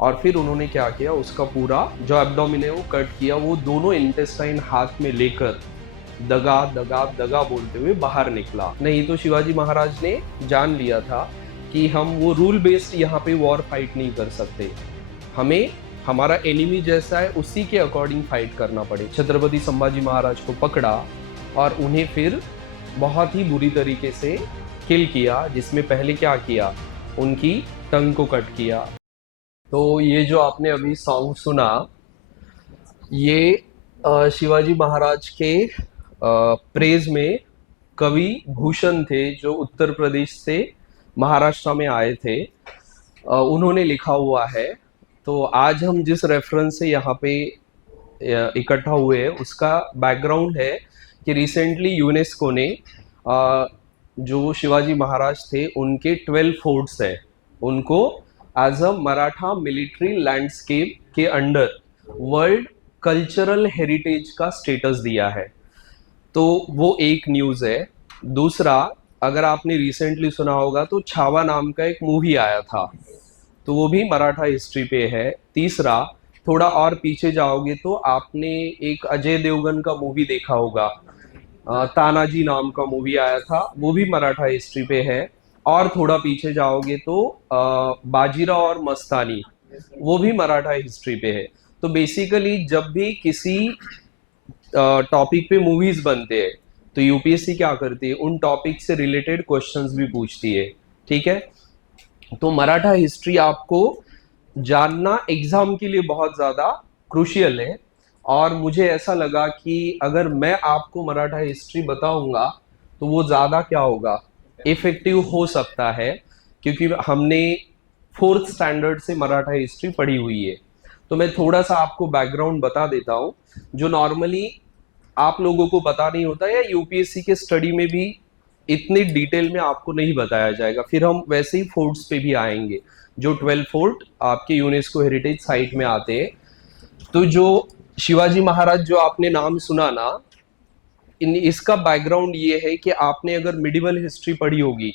और फिर उन्होंने क्या किया, उसका पूरा जो एब्डोमिन है वो कट किया, वो दोनों इंटेस्टाइन हाथ में लेकर दगा दगा दगा बोलते हुए बाहर निकला। नहीं तो शिवाजी महाराज ने जान लिया था कि हम वो रूल बेस्ड यहाँ पे वॉर फाइट नहीं कर सकते, हमें हमारा एनिमी जैसा है उसी के अकॉर्डिंग फाइट करना पड़े। छत्रपति संभाजी महाराज को पकड़ा और उन्हें फिर बहुत ही बुरी तरीके से किल किया, जिसमें पहले क्या किया, उनकी टंग को कट किया। तो ये जो आपने अभी सॉन्ग सुना, ये शिवाजी महाराज के प्रेज में कवि भूषण थे, जो उत्तर प्रदेश से महाराष्ट्र में आए थे, उन्होंने लिखा हुआ है। तो आज हम जिस रेफरेंस से यहाँ पे इकट्ठा हुए हैं उसका बैकग्राउंड है कि रिसेंटली यूनेस्को ने जो शिवाजी महाराज थे उनके 12 फोर्ट्स है, उनको as a Maratha military landscape के अंडर वर्ल्ड कल्चरल हेरिटेज का स्टेटस दिया है। तो वो एक न्यूज़ है। दूसरा, अगर आपने रिसेंटली सुना होगा तो छावा नाम का एक मूवी आया था, तो वो भी मराठा हिस्ट्री पे है। तीसरा, थोड़ा और पीछे जाओगे तो आपने एक अजय देवगन का मूवी देखा होगा, तानाजी नाम का मूवी आया था, वो भी मराठा हिस्ट्री पे है। और थोड़ा पीछे जाओगे तो बाजीराव और मस्तानी, वो भी मराठा हिस्ट्री पे है। तो बेसिकली जब भी किसी टॉपिक पे मूवीज बनते हैं तो यूपीएससी क्या करती है, उन टॉपिक से रिलेटेड क्वेश्चंस भी पूछती है। ठीक है, तो मराठा हिस्ट्री आपको जानना एग्जाम के लिए बहुत ज्यादा क्रुशियल है। और मुझे ऐसा लगा कि अगर मैं आपको मराठा हिस्ट्री बताऊंगा तो वो ज्यादा क्या होगा, इफेक्टिव हो सकता है, क्योंकि हमने फोर्थ स्टैंडर्ड से मराठा हिस्ट्री पढ़ी हुई है। तो मैं थोड़ा सा आपको बैकग्राउंड बता देता हूँ, जो नॉर्मली आप लोगों को पता नहीं होता, या यूपीएससी के स्टडी में भी इतनी डिटेल में आपको नहीं बताया जाएगा। फिर हम वैसे ही फोर्ट्स पे भी आएंगे, जो 12 फोर्ट आपके यूनेस्को हेरिटेज साइट में आते हैं। तो जो शिवाजी महाराज जो आपने नाम सुना ना, इसका बैकग्राउंड ये है कि आपने अगर मिडिवल हिस्ट्री पढ़ी होगी,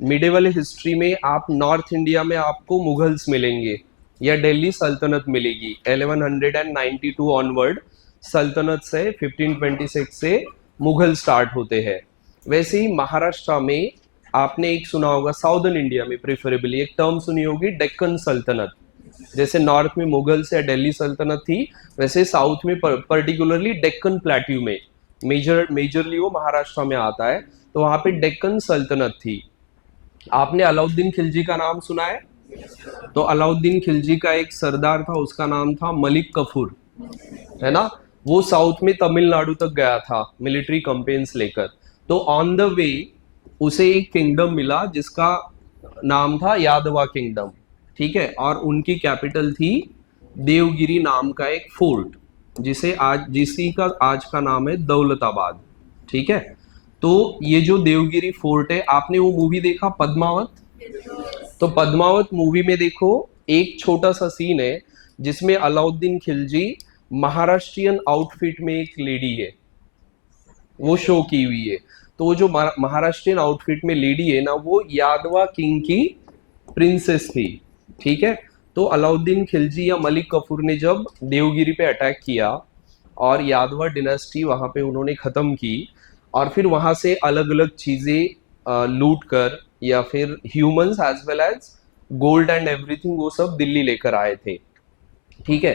मिडिवल हिस्ट्री में आप नॉर्थ इंडिया में आपको मुगल्स मिलेंगे या दिल्ली सल्तनत मिलेगी 1192 ऑनवर्ड। सल्तनत से 1526 से मुगल स्टार्ट होते हैं। वैसे ही महाराष्ट्र में आपने एक सुना होगा, साउदर्न इंडिया में प्रेफरेबली एक टर्म सुनी होगी, डेक्कन सल्तनत। जैसे नॉर्थ में मुगल्स या दिल्ली सल्तनत थी, वैसे साउथ में पर्टिकुलरली डेक्कन प्लेट्यू में मेजरली वो महाराष्ट्र में आता है, तो वहां पे डेक्कन सल्तनत थी। आपने अलाउद्दीन खिलजी का नाम सुना है? तो अलाउद्दीन खिलजी का एक सरदार था, उसका नाम था मलिक कफूर, है ना। वो साउथ में तमिलनाडु तक गया था मिलिट्री कंपेन्स लेकर। तो ऑन द वे उसे एक किंगडम मिला जिसका नाम था यादवा किंगडम। ठीक है, और उनकी कैपिटल थी देवगिरी नाम का एक फोर्ट, जिसी का आज का नाम है दौलताबाद। ठीक है, तो ये जो देवगिरी फोर्ट है, आपने वो मूवी देखा पद्मावत? तो पद्मावत मूवी में देखो, एक छोटा सा सीन है जिसमें अलाउद्दीन खिलजी महाराष्ट्रियन आउटफिट में एक लेडी है, वो शो की हुई है। तो वो जो महाराष्ट्रियन आउटफिट में लेडी है ना, वो यादवा किंग की प्रिंसेस थी। ठीक है, तो अलाउद्दीन खिलजी या मलिक कफूर ने जब देवगिरी पे अटैक किया और यादवा डिनेस्टी वहां पे उन्होंने खत्म की, और फिर वहां से अलग अलग चीजें लूट कर या फिर humans as well as gold and everything वो सब दिल्ली लेकर आए थे। ठीक है,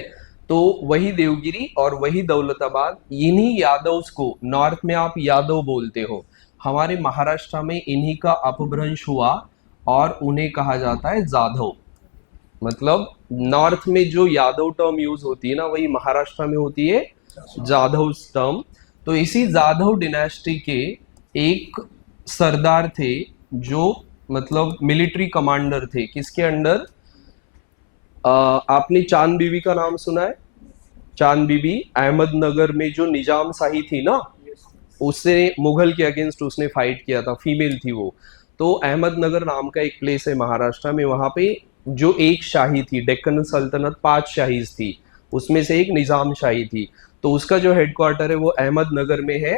तो वही देवगिरी और वही दौलताबाद, इन्हीं यादव्स को नॉर्थ में आप यादव बोलते हो, हमारे महाराष्ट्र में इन्हीं का अपभ्रंश हुआ और उन्हें कहा जाता है जाधव। मतलब नॉर्थ में जो यादव टर्म यूज होती है ना, वही महाराष्ट्र में होती है जाधव टर्म। तो इसी जाधव डिनेस्टी के एक सरदार थे जो मतलब मिलिट्री कमांडर थे, किसके अंडर? आपने चांद बीबी का नाम सुना है? चांद बीबी अहमदनगर में जो निजाम शाही थी ना, उससे मुगल के अगेंस्ट उसने फाइट किया था, फीमेल थी वो। तो अहमदनगर नाम का एक प्लेस है महाराष्ट्र में, वहां पे जो एक शाही थी, डेक्कन सल्तनत 5 शाहीज थी, उसमें से एक निजाम शाही थी, तो उसका जो हेडक्वार्टर है वो अहमदनगर में है।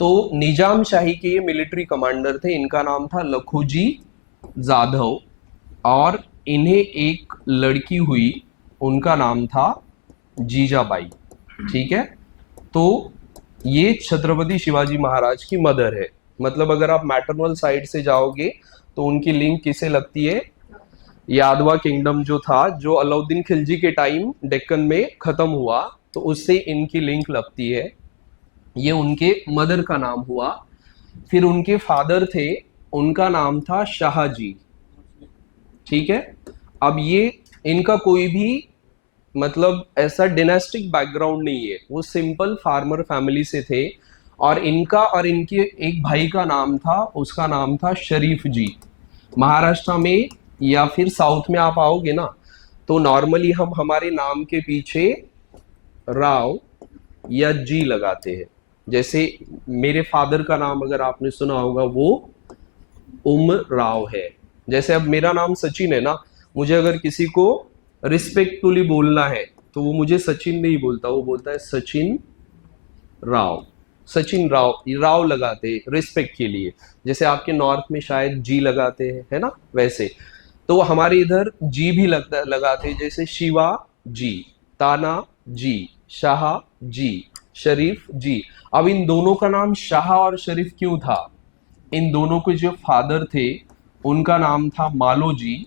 तो निजाम शाही के ये मिलिट्री कमांडर थे, इनका नाम था लखोजी जाधव। और इन्हें एक लड़की हुई उनका नाम था जीजाबाई। ठीक है, तो ये छत्रपति शिवाजी महाराज की मदर है। मतलब अगर आप मैटरनल साइड से जाओगे तो उनकी लिंक किसे लगती है? यादवा किंगडम जो था, जो अलाउद्दीन खिलजी के टाइम डेक्कन में खत्म हुआ, तो उससे इनकी लिंक लगती है। ये उनके मदर का नाम हुआ। फिर उनके फादर थे, उनका नाम था शाहजी। ठीक है, अब ये इनका कोई भी मतलब ऐसा डिनेस्टिक बैकग्राउंड नहीं है, वो सिंपल फार्मर फैमिली से थे। और इनका और इनके एक भाई का नाम था, उसका नाम था शरीफ जी। महाराष्ट्र में या फिर साउथ में आप आओगे ना, तो नॉर्मली हम हमारे नाम के पीछे राव या जी लगाते हैं। जैसे मेरे फादर का नाम अगर आपने सुना होगा, वो राव है। जैसे अब मेरा नाम सचिन है ना, मुझे अगर किसी को रिस्पेक्टफुली बोलना है तो वो मुझे सचिन नहीं बोलता, वो बोलता है सचिन राव। सचिन राव, राव लगाते हैं रिस्पेक्ट के लिए। जैसे आपके नॉर्थ में शायद जी लगाते हैं, है ना, वैसे तो हमारे इधर जी भी लगाते हैं। जैसे शिवा जी, ताना जी, शाह जी, शरीफ जी। अब इन दोनों का नाम शाह और शरीफ क्यों था? इन दोनों के जो फादर थे उनका नाम था मालो जी,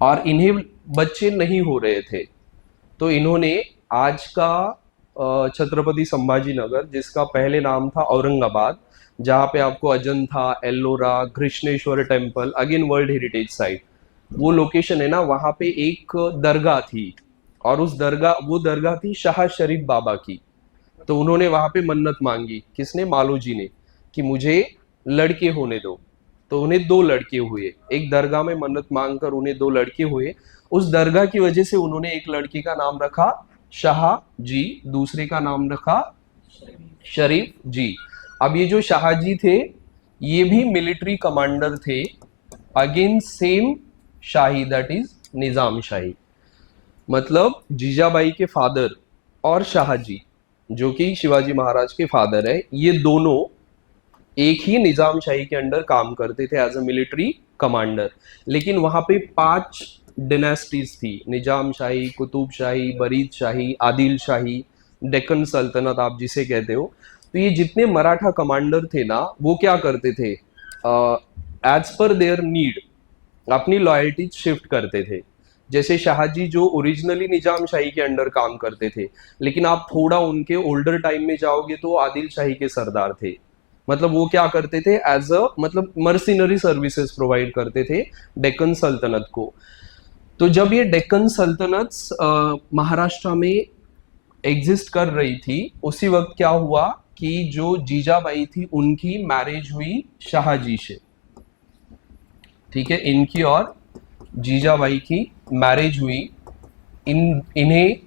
और इन्हें बच्चे नहीं हो रहे थे, तो इन्होंने आज का छत्रपति संभाजी नगर, जिसका पहले नाम था औरंगाबाद, जहाँ पे आपको Ajanta, Ellora, Krishneshwar temple, again world heritage site, वो लोकेशन है ना, वहाँ पे एक दरगाह थी। और उस दरगाह थी शाह शरीफ बाबा की। तो उन्होंने वहां पे मन्नत मांगी, किसने? मालो जी ने, कि मुझे लड़के होने दो। तो उन्हें दो लड़के हुए, एक दरगाह में मन्नत मांगकर उन्हें दो लड़के हुए। उस दरगाह की वजह से उन्होंने एक लड़के का नाम रखा शाह जी, दूसरे का नाम रखा शरीफ जी। अब ये जो शाह जी थे, ये भी मिलिट्री कमांडर थे अगेंस्ट सेम शाही, दैट इज निजाम शाही। मतलब जीजाबाई के फादर और शाहजी, जो कि शिवाजी महाराज के फादर है, ये दोनों एक ही निजाम शाही के अंडर काम करते थे एज अ मिलिट्री कमांडर। लेकिन वहां पे 5 डिनेस्टीज थी, निजाम शाही, कुतुब शाही, बरीद शाही, आदिल शाही, डेक्कन सल्तनत आप जिसे कहते हो। तो ये जितने मराठा कमांडर थे ना, वो क्या करते थे, एज पर देयर नीड अपनी लॉयल्टी शिफ्ट करते थे। जैसे शाहजी जो ओरिजिनली निजाम शाही के अंडर काम करते थे, लेकिन आप थोड़ा उनके ओल्डर टाइम में जाओगे तो आदिल शाही के सरदार थे। मतलब वो क्या करते थे, एज अ मतलब मर्सिनरी सर्विसेज प्रोवाइड करते थे डेक्कन सल्तनत को। तो जब ये डेक्कन सल्तनत महाराष्ट्र में एग्जिस्ट कर रही थी, उसी वक्त क्या हुआ कि जो जीजाबाई थी उनकी मैरिज हुई शाहजी से। ठीक है, इनकी और जीजाबाई की मैरिज हुई। इन्हें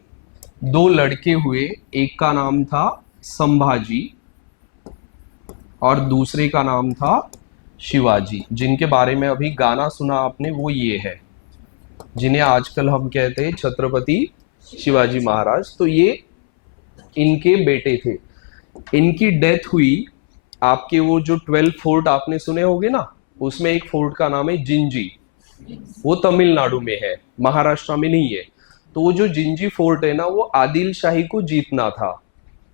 दो लड़के हुए, एक का नाम था संभाजी और दूसरे का नाम था शिवाजी, जिनके बारे में अभी गाना सुना आपने, वो ये है, जिन्हें आजकल हम कहते हैं छत्रपति शिवाजी महाराज। तो ये इनके बेटे थे। इनकी डेथ हुई, आपके वो जो 12 फोर्ट आपने सुने होंगे ना, उसमें एक फोर्ट का नाम है जिंजी, वो तमिलनाडु में है, महाराष्ट्र में नहीं है। तो वो जो जिंजी फोर्ट है ना, वो आदिल शाही को जीतना था।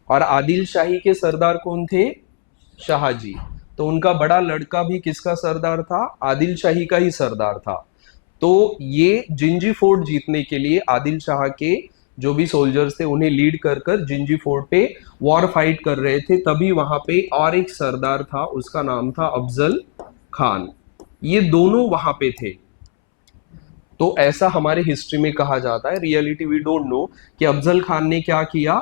और आदिल शाही के सरदार कौन थे? शाहजी। तो उनका बड़ा लड़का भी किसका सरदार था? आदिल शाही का ही सरदार था। तो ये जिंजी फोर्ट जीतने के लिए आदिल शाह के जो भी सोल्जर्स थे उन्हें लीड कर कर जिंजी फोर्ट पे वॉर फाइट कर रहे थे। तभी वहां पे और एक सरदार था, उसका नाम था अफजल खान। ये दोनों वहां पे थे। तो ऐसा हमारे हिस्ट्री में कहा जाता है, रियलिटी वी डोंट नो कि अफजल खान ने क्या किया।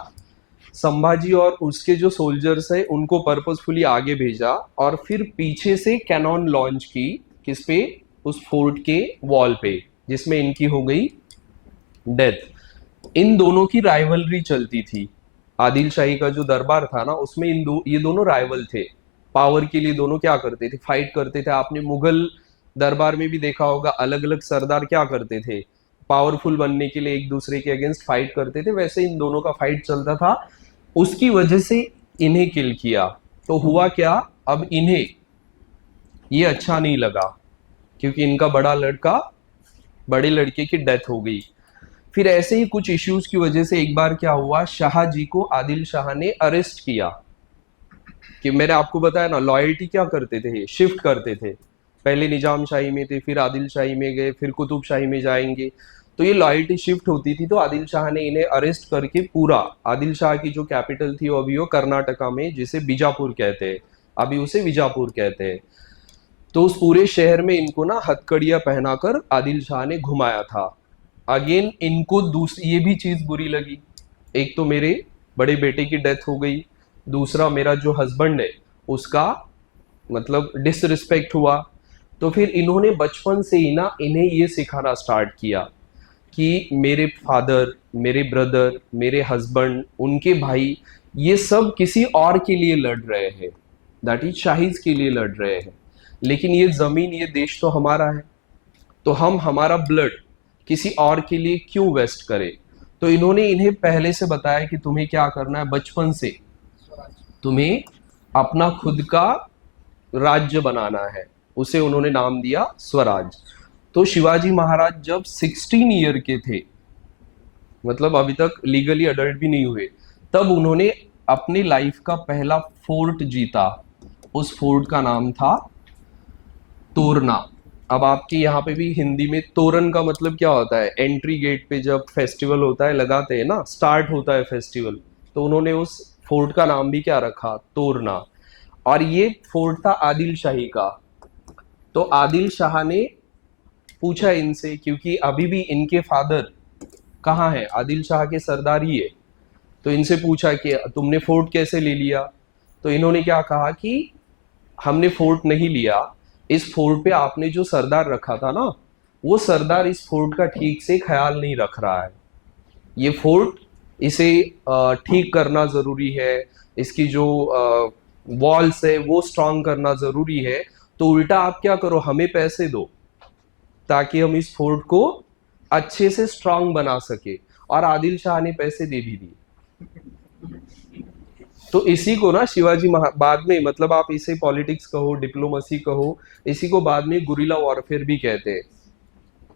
संभाजी और उसके जो सोल्जर्स है उनको पर्पसफुली आगे भेजा और फिर पीछे से कैनॉन लॉन्च की, किस पे? उस फोर्ट के वॉल पे, जिसमें इनकी हो गई डेथ। इन दोनों की राइवलरी चलती थी। आदिल शाही का जो दरबार था ना, उसमें ये दोनों राइवल थे। पावर के लिए दोनों क्या करते थे? फाइट करते थे। आपने मुगल दरबार में भी देखा होगा, अलग अलग सरदार क्या करते थे? पावरफुल बनने के लिए एक दूसरे के अगेंस्ट फाइट करते थे। वैसे इन दोनों का फाइट चलता था, उसकी वजह से इन्हें किल किया। तो हुआ क्या, अब इन्हें ये अच्छा नहीं लगा, क्योंकि इनका बड़ा लड़का, बड़े लड़के की डेथ हो गई। फिर ऐसे ही कुछ इश्यूज की वजह से एक बार क्या हुआ, शाह जी को आदिल शाह ने अरेस्ट किया। कि मैंने आपको बताया ना, लॉयल्टी क्या करते थे, शिफ्ट करते थे। पहले निजाम शाही में थे, फिर आदिल शाही में गए, फिर कुतुब शाही में जाएंगे। तो ये लॉयल्टी शिफ्ट होती थी। तो आदिल शाह ने इन्हें अरेस्ट करके पूरा, आदिल शाह की जो कैपिटल थी वो अभी वो कर्नाटका में, जिसे बीजापुर कहते हैं, अभी उसे बीजापुर कहते हैं। तो उस पूरे शहर में इनको ना हथकड़ियां पहनाकर आदिल शाह ने घुमाया था। अगेन इनको दूसरी ये भी चीज बुरी लगी। एक तो मेरे बड़े बेटे की डेथ हो गई, दूसरा मेरा जो हस्बैंड है उसका मतलब डिसरिस्पेक्ट हुआ। तो फिर इन्होंने बचपन से ही ना इन्हें ये सिखाना स्टार्ट किया कि मेरे फादर, मेरे ब्रदर, मेरे हस्बैंड, उनके भाई, ये सब किसी और के लिए लड़ रहे हैं, दैट इज शाहीज के लिए लड़ रहे हैं। लेकिन ये जमीन, ये देश तो हमारा है, तो हम हमारा ब्लड किसी और के लिए क्यों वेस्ट करें। तो इन्होंने इन्हें पहले से बताया कि तुम्हें क्या करना है, बचपन से तुम्हें अपना खुद का राज्य बनाना है। उसे उन्होंने नाम दिया स्वराज। तो शिवाजी महाराज जब 16 ईयर के थे, मतलब अभी तक लीगली अडल्ट भी नहीं हुए, तब उन्होंने अपनी लाइफ का पहला फोर्ट जीता। उस फोर्ट का नाम था तोरना। अब आपके यहाँ पे भी हिंदी में तोरन का मतलब क्या होता है, एंट्री गेट पे जब फेस्टिवल होता है लगाते हैं ना, स्टार्ट होता है फेस्टिवल, तो उन्होंने उस फोर्ट का नाम भी क्या रखा, तोरना। और ये फोर्ट था आदिल शाही का। तो आदिल शाह ने पूछा इनसे, क्योंकि अभी भी इनके फादर कहाँ है, आदिल शाह के सरदार ही है। तो इनसे पूछा कि तुमने फोर्ट कैसे ले लिया। तो इन्होंने क्या कहा कि हमने फोर्ट नहीं लिया, इस फोर्ट पे आपने जो सरदार रखा था ना, वो सरदार इस फोर्ट का ठीक से ख्याल नहीं रख रहा है। ये फोर्ट, इसे ठीक करना जरूरी है, इसकी जो वॉल्स है वो स्ट्रांग करना जरूरी है। तो उल्टा आप क्या करो, हमें पैसे दो ताकि हम इस फोर्ट को अच्छे से स्ट्रांग बना सके। और आदिल शाह ने पैसे दे भी दिए। तो इसी को ना शिवाजी बाद में, मतलब आप इसे पॉलिटिक्स कहो, डिप्लोमेसी कहो, इसी को बाद में गुरिल्ला वॉरफेयर भी कहते हैं।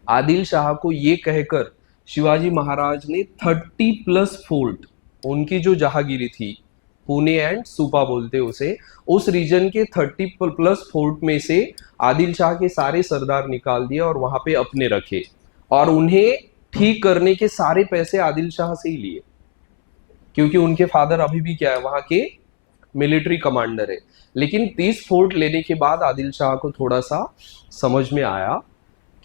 आदिल शाह को ये कहकर शिवाजी महाराज ने 30+ फोर्ट, उनकी जो जहांगीरी थी, पुणे एंड सुपा बोलते उसे, उस रीजन के 30+ फोर्ट में से आदिल शाह के सारे सरदार निकाल दिए और वहां पे अपने रखे। और उन्हें ठीक करने के सारे पैसे आदिल शाह से ही लिए, क्योंकि उनके फादर अभी भी क्या है, वहां के मिलिट्री कमांडर है। लेकिन 30 फोर्ट लेने के बाद आदिल शाह को थोड़ा सा समझ में आया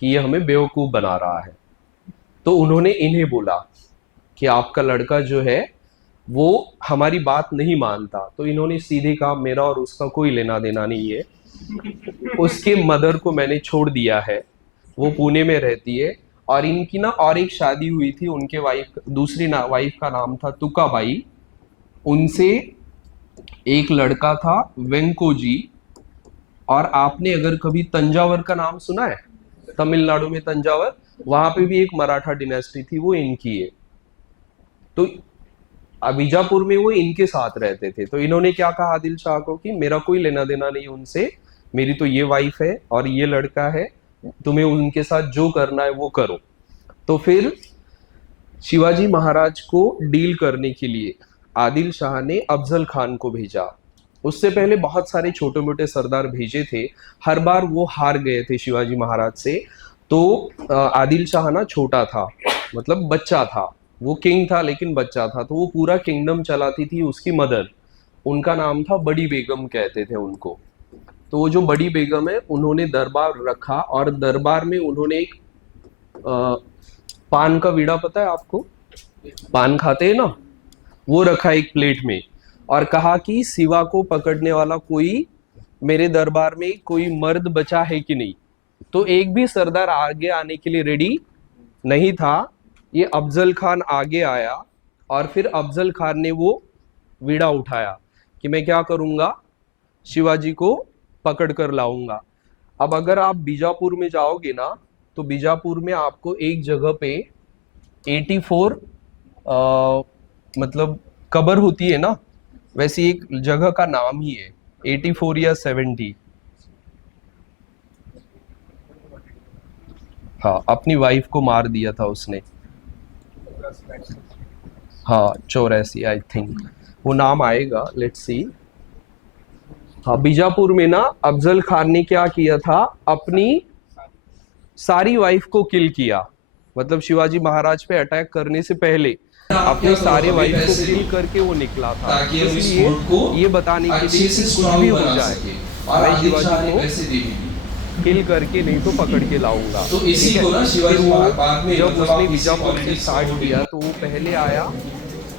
कि ये हमें बेवकूफ बना रहा है। तो उन्होंने इन्हें बोला कि आपका लड़का जो है वो हमारी बात नहीं मानता। तो इन्होंने सीधे कहा मेरा और उसका कोई लेना देना नहीं है, उसके मदर को मैंने छोड़ दिया है, वो पुणे में रहती है। और इनकी ना और एक शादी हुई थी, उनके वाइफ, दूसरी वाइफ का नाम था तुकाबाई। उनसे एक लड़का था वेंको जी। और आपने अगर कभी तंजावर का नाम सुना है, तमिलनाडु में तंजावर, वहां पे भी एक मराठा डिनेस्टी थी, वो इनकी है। तो बीजापुर में वो इनके साथ रहते थे। तो इन्होंने क्या कहा आदिल शाह को कि मेरा कोई लेना देना नहीं उनसे, मेरी तो ये वाइफ है और ये लड़का है, तुम्हें उनके साथ जो करना है वो करो। तो फिर शिवाजी महाराज को डील करने के लिए आदिल शाह ने अफजल खान को भेजा। उससे पहले बहुत सारे छोटे मोटे सरदार भेजे थे, हर बार वो हार गए थे शिवाजी महाराज से। तो आदिल शाह ना छोटा था, मतलब बच्चा था, वो किंग था लेकिन बच्चा था। तो वो पूरा किंगडम चलाती थी उसकी मदर, उनका नाम था बड़ी बेगम कहते थे उनको। तो वो जो बड़ी बेगम है, उन्होंने दरबार रखा और दरबार में उन्होंने एक पान का बीड़ा, पता है आपको, पान खाते हैं ना, वो रखा एक प्लेट में। और कहा कि शिवा को पकड़ने वाला कोई मेरे दरबार में कोई मर्द बचा है कि नहीं। तो एक भी सरदार आगे आने के लिए रेडी नहीं था। ये अफजल खान आगे आया और फिर अफजल खान ने वो वीड़ा उठाया कि मैं क्या करूंगा, शिवाजी को पकड़ कर लाऊंगा। अब अगर आप बीजापुर में जाओगे ना, तो बीजापुर में आपको एक जगह पे 84 मतलब कब्र होती है ना, वैसी एक जगह का नाम ही है 84 या 70। हाँ, अपनी वाइफ को मार दिया था उसने। हाँ 84 आई थिंक वो नाम आएगा, लेट्स सी। हाँ बीजापुर में ना अफजल खान ने क्या किया था, अपनी सारी वाइफ को किल किया। मतलब शिवाजी महाराज पे अटैक करने से पहले अपने सारे वाइफ को किल करके वो निकला था, इसलिए ये बताने के लिए कि कुछ भी हो जाए मैं शिवाजी को किल करके नहीं तो पकड़ के लाऊंगा। तो इसी ठीक को है, ना शिवाजी फिर वो बाद में जब मतलब उसने आप बीजापुर से स्टार्ट किया तो वो पहले आया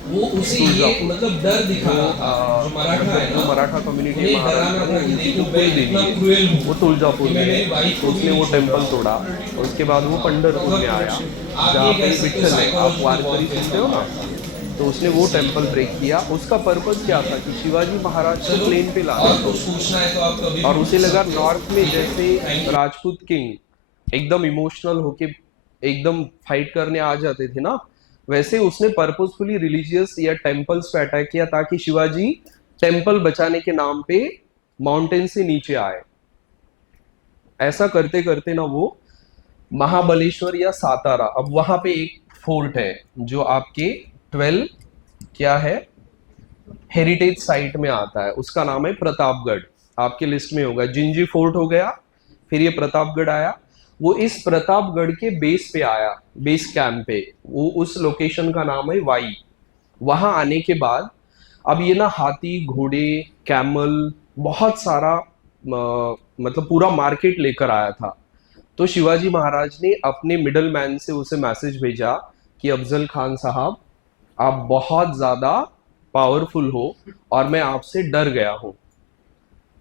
वो उसे ये मतलब डर दिखा रहा था जो मराठा है जो ना, मराठा कम्युनिटी उन्हें महाराज डराना था कि देखो कुल मैं देवी इतना है, क्रूएल हूँ वो तुलजापुर कि मैं मेरी में वाइफ तो को भी उसने नहीं वो छोड़ टेम्पल रहा हूँ। तोड़ा। और उसके बाद वो पंढरपुर में आया आप जहाँ ये पे कह सकते हो विठल है, आप साइकोलॉजी वारकरी सुनते हो ना, तो उसने वो टेम्पल ब्रेक किया। उसका पर्पस क्या था कि शिवाजी महाराज को प्लेन पे लाना और था कुछ पूछना है तो आप कभी और भी उसे पूछ लगा सकते हो। नॉर्थ में ठीक है, जैसे थैंक यू। राजपूत किंग एकदम इमोशनल होके एकदम फाइट करने आ जाते थे ना, वैसे उसने पर्पसफुली रिलीजियस या टेम्पल्स पे अटैक किया ताकि शिवाजी टेम्पल बचाने के नाम पे माउंटेन से नीचे आए। ऐसा करते करते ना वो महाबलेश्वर या सातारा, अब वहां पे एक फोर्ट है जो आपके 12 क्या है हेरिटेज साइट में आता है, उसका नाम है प्रतापगढ़। आपके लिस्ट में होगा, जिंजी फोर्ट हो गया, फिर ये प्रतापगढ़ आया। वो इस प्रतापगढ़ के बेस पे आया, बेस कैंप पे, वो उस लोकेशन का नाम है वाई। वहां आने के बाद अब ये ना हाथी घोड़े कैमल बहुत सारा मतलब पूरा मार्केट लेकर आया था। तो शिवाजी महाराज ने अपने मिडल मैन से उसे मैसेज भेजा कि अफजल खान साहब आप बहुत ज्यादा पावरफुल हो और मैं आपसे डर गया हूं,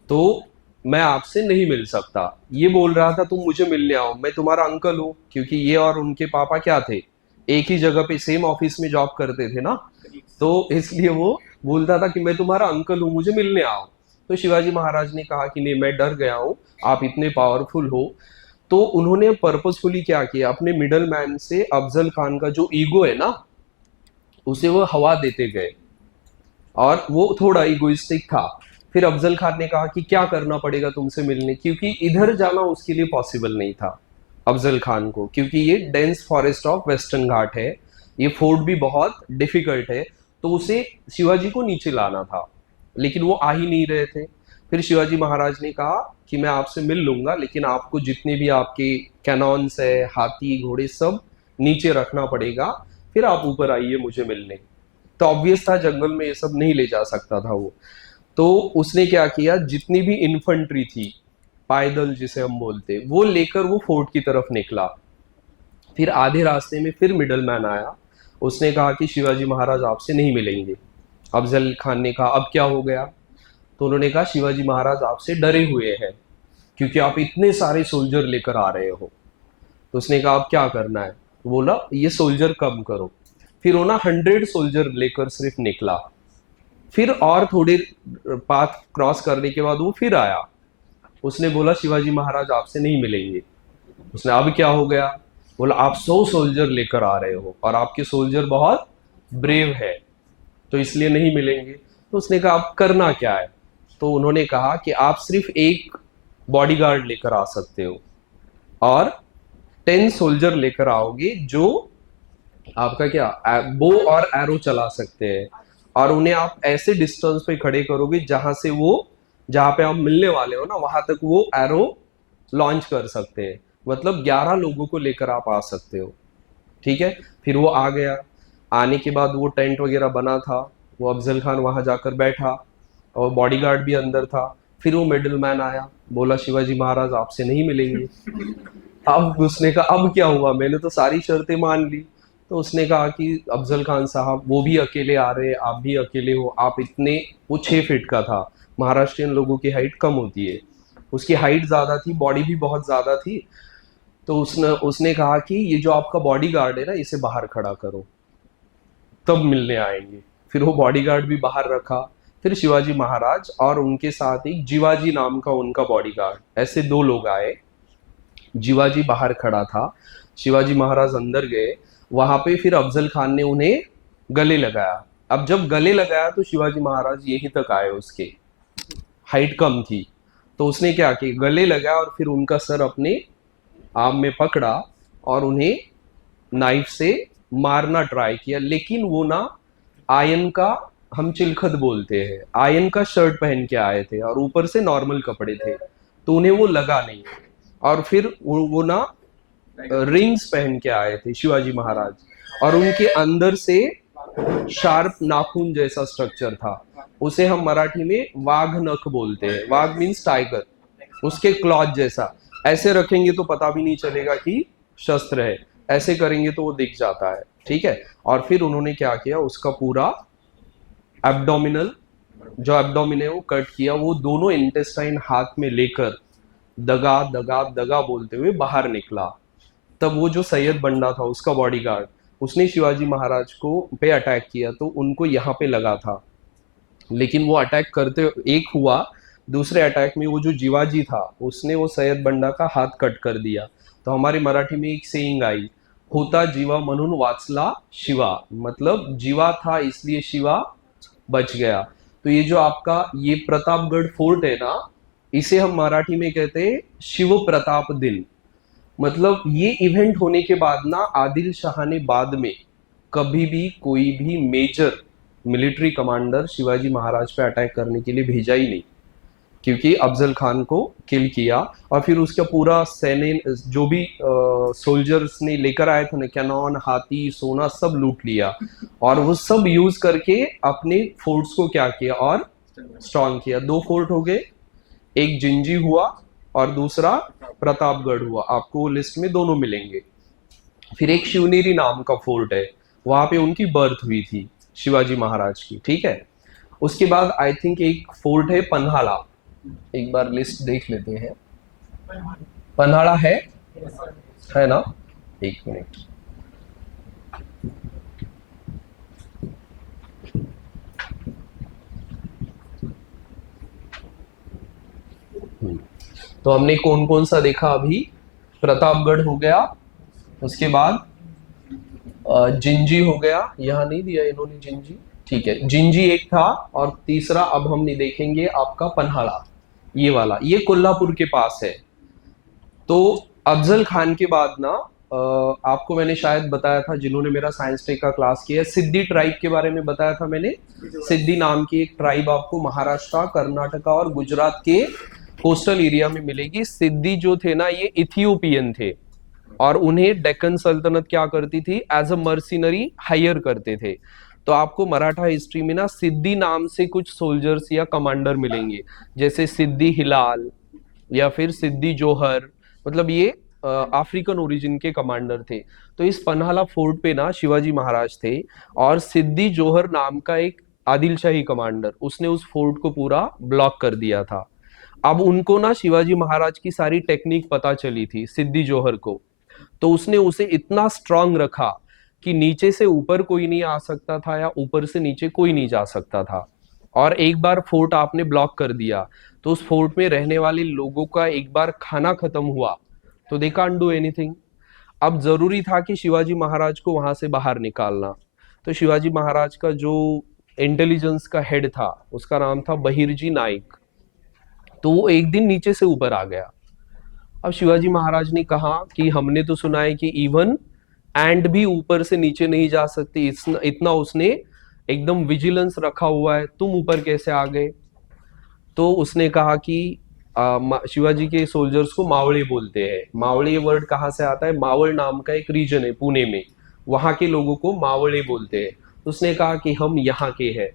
तो मैं आपसे नहीं मिल सकता। ये बोल रहा था तुम मुझे मिलने आओ, मैं तुम्हारा अंकल हूँ, क्योंकि ये और उनके पापा क्या थे, एक ही जगह पे सेम ऑफिस में जॉब करते थे ना, तो इसलिए वो बोलता था कि मैं तुम्हारा अंकल हूँ, मुझे मिलने आओ। तो शिवाजी महाराज ने कहा कि नहीं मैं डर गया हूँ, आप इतने पावरफुल हो। तो उन्होंने पर्पसफुली क्या किया, अपने मिडल मैन से अफजल खान का जो ईगो है ना उसे वो हवा देते गए और वो थोड़ा इगोइस्टिक था। फिर अफजल खान ने कहा कि क्या करना पड़ेगा तुमसे मिलने, क्योंकि इधर जाना उसके लिए पॉसिबल नहीं था अफजल खान को, क्योंकि ये डेंस फॉरेस्ट ऑफ वेस्टर्न घाट है, ये फोर्ट भी बहुत डिफिकल्ट है, तो उसे शिवाजी को नीचे लाना था, लेकिन वो आ ही नहीं रहे थे। फिर शिवाजी महाराज ने कहा कि मैं आपसे मिल लूंगा, लेकिन आपको जितने भी आपके कैनॉन्स है हाथी घोड़े सब नीचे रखना पड़ेगा, फिर आप ऊपर आइए मुझे मिलने। तो ऑब्वियस था जंगल में ये सब नहीं ले जा सकता था वो। तो उसने क्या किया, जितनी भी इन्फेंट्री थी पायदल जिसे हम बोलते, वो लेकर वो फोर्ट की तरफ निकला। फिर आधे रास्ते में फिर मिडल मैन आया, उसने कहा कि शिवाजी महाराज आपसे नहीं मिलेंगे। अफजल खान ने कहा अब क्या हो गया, तो उन्होंने कहा शिवाजी महाराज आपसे डरे हुए हैं क्योंकि आप इतने सारे सोल्जर लेकर आ रहे हो। तो उसने कहा अब क्या करना है, तो बोला ये सोल्जर कम करो। फिर वो ना 100 सोल्जर लेकर सिर्फ निकला। फिर और थोड़े पाथ क्रॉस करने के बाद वो फिर आया, उसने बोला शिवाजी महाराज आपसे नहीं मिलेंगे। उसने अब क्या हो गया, बोला आप 100 सोल्जर लेकर आ रहे हो और आपके सोल्जर बहुत ब्रेव है, तो इसलिए नहीं मिलेंगे। तो उसने कहा अब करना क्या है, तो उन्होंने कहा कि आप सिर्फ एक बॉडीगार्ड लेकर आ सकते हो और 10 सोल्जर लेकर आओगे जो आपका क्या बो और एरो चला सकते हैं, और उन्हें आप ऐसे डिस्टेंस पे खड़े करोगे जहां से वो, जहां पे आप मिलने वाले हो ना वहां तक वो एरो लॉन्च कर सकते हैं। मतलब 11 लोगों को लेकर आप आ सकते हो। ठीक है, फिर वो आ गया। आने के बाद वो टेंट वगैरह बना था, वो अफजल खान वहां जाकर बैठा और बॉडीगार्ड भी अंदर था। फिर वो मिडिल मैन आया, बोला शिवाजी महाराज आपसे नहीं मिलेंगे। अब उसने कहा अब क्या हुआ, मैंने तो सारी शर्तें मान ली। तो उसने कहा कि अफजल खान साहब वो भी अकेले आ रहे हैं, आप भी अकेले हो, आप इतने, वो 6 फीट का था, महाराष्ट्रियन लोगों की हाइट कम होती है, उसकी हाइट ज्यादा थी, बॉडी भी बहुत ज्यादा थी। तो उसने उसने कहा कि ये जो आपका बॉडी गार्ड है ना इसे बाहर खड़ा करो, तब मिलने आएंगे। फिर वो बॉडीगार्ड भी बाहर रखा। फिर शिवाजी महाराज और उनके साथ ही जीवाजी नाम का उनका बॉडीगार्ड, ऐसे 2 लोग आए। जीवाजी बाहर खड़ा था, शिवाजी महाराज अंदर गए। वहां पे फिर अफजल खान ने उन्हें गले लगाया। अब जब गले लगाया तो शिवाजी महाराज यहीं तक आए, उसके हाइट कम थी। तो उसने क्या किया, गले लगाया और फिर उनका सर अपने आर्म में पकड़ा और उन्हें नाइफ से मारना ट्राई किया, लेकिन वो ना आयन का, हम चिलखत बोलते हैं, आयन का शर्ट पहन के आए थे और ऊपर से नॉर्मल कपड़े थे, तो उन्हें वो लगा नहीं। और फिर वो ना रिंग्स पहन के आए थे शिवाजी महाराज, और उनके अंदर से शार्प नाखून जैसा स्ट्रक्चर था, उसे हम मराठी में वाघ नख बोलते हैं। वाघ मीन्स टाइगर, उसके क्लॉथ जैसा। ऐसे रखेंगे तो पता भी नहीं चलेगा कि शस्त्र है, ऐसे करेंगे तो वो दिख जाता है, ठीक है। और फिर उन्होंने क्या किया, उसका पूरा एब्डोमिनल, जो एब्डोमिन है वो कट किया, वो दोनों इंटेस्टाइन हाथ में लेकर दगा दगा दगा बोलते हुए बाहर निकला। तब वो जो सैयद बंडा था, उसका बॉडीगार्ड, उसने शिवाजी महाराज को पे अटैक किया, तो उनको यहाँ पे लगा था, लेकिन वो अटैक करते एक हुआ, दूसरे अटैक में वो जो जीवाजी था उसने वो सैयद बंडा का हाथ कट कर दिया। तो हमारी मराठी में एक सेइंग आई, होता जीवा म्हणून वाचला शिवा, मतलब जीवा था इसलिए शिवा बच गया। तो ये जो आपका ये प्रतापगढ़ फोर्ट है ना, इसे हम मराठी में कहते हैं शिव प्रताप दिन। मतलब ये इवेंट होने के बाद ना आदिल शाह ने बाद में कभी भी कोई भी major military commander Shivaji Maharaj पे अटैक करने के लिए भेजा ही नहीं, क्योंकि अफजल खान को किल किया। और फिर उसका पूरा सैन्य जो भी सोल्जर्स ने लेकर आए थे ना, कैनॉन, हाथी, सोना, सब लूट लिया, और वो सब यूज करके अपने फोर्ट्स को क्या किया और स्ट्रॉन्ग किया। 2 फोर्ट हो गए, एक जिंजी हुआ और दूसरा प्रतापगढ़ हुआ, आपको लिस्ट में दोनों मिलेंगे। फिर एक शिवनेरी नाम का फोर्ट है, वहां पे उनकी बर्थ हुई थी शिवाजी महाराज की, ठीक है। उसके बाद आई थिंक एक फोर्ट है पन्हाड़ा, एक बार लिस्ट देख लेते हैं। पन्हाड़ा है ना, एक मिनट। तो हमने कौन कौन सा देखा अभी, प्रतापगढ़ हो गया, उसके बाद जिंजी हो गया, यहाँ नहीं दिया इन्होंने जिंजी, ठीक है, जिंजी एक था, और तीसरा अब हम नहीं देखेंगे आपका पन्हाड़ा, ये वाला, ये कोल्हापुर के पास है। तो अफजल खान के बाद ना आपको मैंने शायद बताया था, जिन्होंने मेरा साइंस टेक का क्लास किया, सिद्धि ट्राइब के बारे में बताया था मैंने। सिद्धि नाम की एक ट्राइब आपको महाराष्ट्र, कर्नाटका और गुजरात के कोस्टल एरिया में मिलेगी। सिद्धि जो थे ना, ये इथियोपियन थे, और उन्हें डेक्कन सल्तनत क्या करती थी, एज अ मर्सिनरी हायर करते थे। तो आपको मराठा हिस्ट्री में ना सिद्धि नाम से कुछ सोल्जर्स या कमांडर मिलेंगे, जैसे सिद्धि हिलाल या फिर सिद्धि जोहर, मतलब ये अफ्रीकन ओरिजिन के कमांडर थे। तो इस पन्हाला फोर्ट पे ना शिवाजी महाराज थे, और सिद्धि जोहर नाम का एक आदिल शाही कमांडर, उसने उस फोर्ट को पूरा ब्लॉक कर दिया था। अब उनको ना शिवाजी महाराज की सारी टेक्निक पता चली थी सिद्धि जोहर को, तो उसने उसे इतना स्ट्रांग रखा कि नीचे से ऊपर कोई नहीं आ सकता था, या ऊपर से नीचे कोई नहीं जा सकता था। और एक बार फोर्ट आपने ब्लॉक कर दिया, तो उस फोर्ट में रहने वाले लोगों का एक बार खाना खत्म हुआ तो दे कांट डू एनीथिंग। अब जरूरी था कि शिवाजी महाराज को वहां से बाहर निकालना। तो शिवाजी महाराज का जो इंटेलिजेंस का हेड था, उसका नाम था बहिरजी नाइक, तो वो एक दिन नीचे से ऊपर आ गया। अब शिवाजी महाराज ने कहा कि हमने तो सुना है कि इवन एंड भी ऊपर से नीचे नहीं जा सकती, इतना उसने एकदम विजिलेंस रखा हुआ है, तुम ऊपर कैसे आ गए। तो उसने कहा कि शिवाजी के सोल्जर्स को मावळे बोलते हैं। मावळे वर्ड कहाँ से आता है, मावळ नाम का एक रीजन है पुणे में, वहां के लोगों को मावळे बोलते हैं। तो उसने कहा कि हम यहाँ के हैं,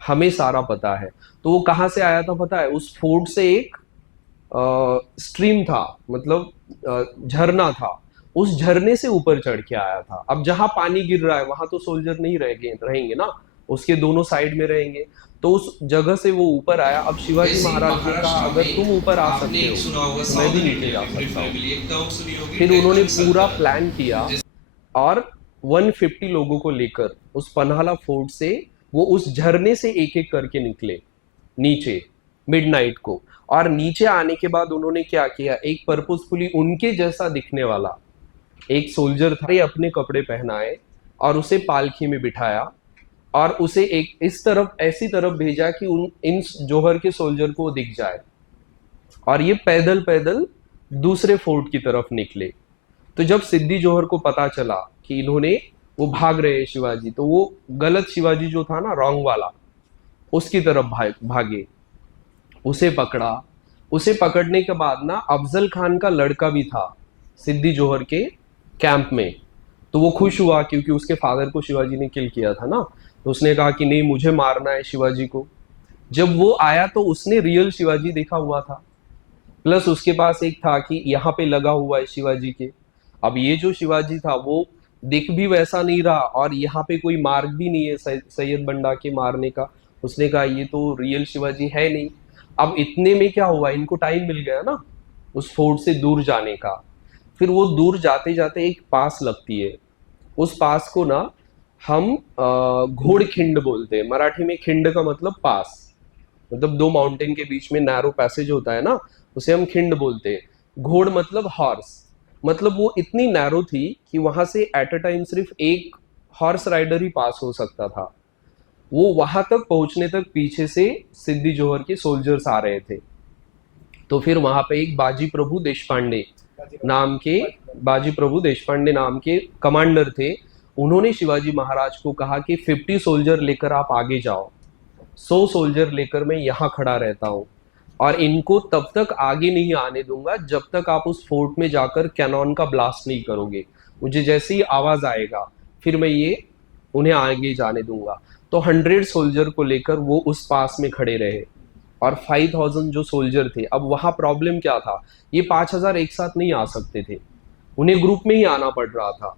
हमें सारा पता है। तो वो कहाँ से आया था पता है, उस फोर्ट से एक स्ट्रीम था, मतलब झरना था, उस झरने से ऊपर चढ़ के आया था। अब जहां पानी गिर रहा है वहां तो सोल्जर नहीं रहेंगे ना, उसके दोनों साइड में रहेंगे, तो उस जगह से वो ऊपर आया। अब शिवाजी महाराज ने कहा अगर तुम ऊपर आ सकते हो मैं भी नीचे जा सकता हूँ। फिर उन्होंने पूरा प्लान किया, और 150 लोगों को लेकर उस पन्हाला फोर्ट से वो उस झरने से एक एक करके निकले नीचे मिडनाइट को। और नीचे आने के बाद उन्होंने क्या किया, एक पर्पसफुली उनके जैसा दिखने वाला एक सोल्जर था, अपने कपड़े पहनाए और उसे पालकी में बिठाया, और उसे एक इस तरफ ऐसी तरफ भेजा कि इन जोहर के सोल्जर को दिख जाए, और ये पैदल पैदल दूसरे फोर्ट की तरफ निकले। तो जब सिद्धि जोहर को पता चला कि इन्होंने वो भाग रहे हैं शिवाजी, तो वो गलत शिवाजी जो था ना, रॉन्ग वाला, उसकी तरफ भागे। उसे पकड़ा। उसे पकड़ने के बाद ना अफजल खान का लड़का भी था सिद्दी जोहर के कैंप में। तो वो खुश हुआ क्योंकि उसके फादर को शिवाजी ने किल किया था ना, तो उसने कहा कि नहीं, मुझे मारना है शिवाजी को। जब वो आया तो उसने रियल शिवाजी देखा हुआ था, प्लस उसके पास एक था कि यहाँ पे लगा हुआ है शिवाजी के। अब ये जो शिवाजी था वो दिख भी वैसा नहीं रहा, और यहाँ पे कोई मार्ग भी नहीं है सैयद बंडा के मारने का। उसने कहा ये तो रियल शिवाजी है नहीं। अब इतने में क्या हुआ, इनको टाइम मिल गया ना उस फोर्ट से दूर जाने का। फिर वो दूर जाते जाते एक पास लगती है। उस पास को ना हम घोड़खिंड बोलते हैं। मराठी में खिंड का मतलब पास, मतलब दो माउंटेन के बीच में नैरो पैसेज होता है ना, उसे हम खिंड बोलते हैं। घोड़ मतलब हॉर्स, मतलब वो इतनी नैरो थी कि वहां से एट अ टाइम सिर्फ एक हॉर्स राइडर ही पास हो सकता था। वो वहां तक पहुंचने तक पीछे से सिद्दी जोहर के सोल्जर्स आ रहे थे। तो फिर वहां पे एक बाजी प्रभु देशपांडे नाम के कमांडर थे। उन्होंने शिवाजी महाराज को कहा कि 50 सोल्जर लेकर आप आगे जाओ, 100 सोल्जर लेकर मैं यहाँ खड़ा रहता हूँ, और इनको तब तक आगे नहीं आने दूंगा जब तक आप उस फोर्ट में जाकर कैनॉन का ब्लास्ट नहीं करोगे। मुझे जैसे ही आवाज आएगा फिर मैं ये उन्हें आगे जाने दूंगा। तो 100 सोल्जर को लेकर वो उस पास में खड़े रहे, और 5000 जो सोल्जर थे। अब वहां प्रॉब्लम क्या था, ये 5000 एक साथ नहीं आ सकते थे, उन्हें ग्रुप में ही आना पड़ रहा था।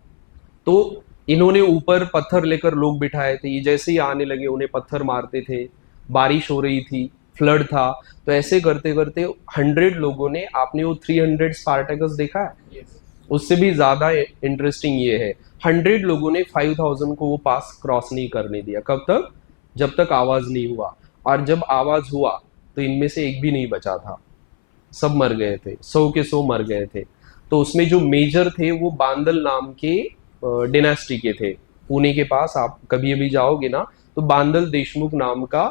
तो इन्होंने ऊपर पत्थर लेकर लोग बिठाए थे, ये जैसे ही आने लगे उन्हें पत्थर मारते थे। बारिश हो रही थी, फ्लड था, तो ऐसे करते करते 100 लोगों ने, आपने वो 300 स्पार्टकस देखा है, उससे भी ज्यादा इंटरेस्टिंग ये है, 100 लोगों ने 5000 को वो पास क्रॉस नहीं करने दिया। कब तक, जब तक आवाज नहीं हुआ। और जब आवाज हुआ तो इनमें से एक भी नहीं बचा था, सब मर गए थे, 100 के 100 मर गए थे। तो उसमें जो मेजर थे वो बांदल नाम के डिनेस्टी के थे। पुणे के पास आप कभी भी जाओगे ना, तो बांदल देशमुख नाम का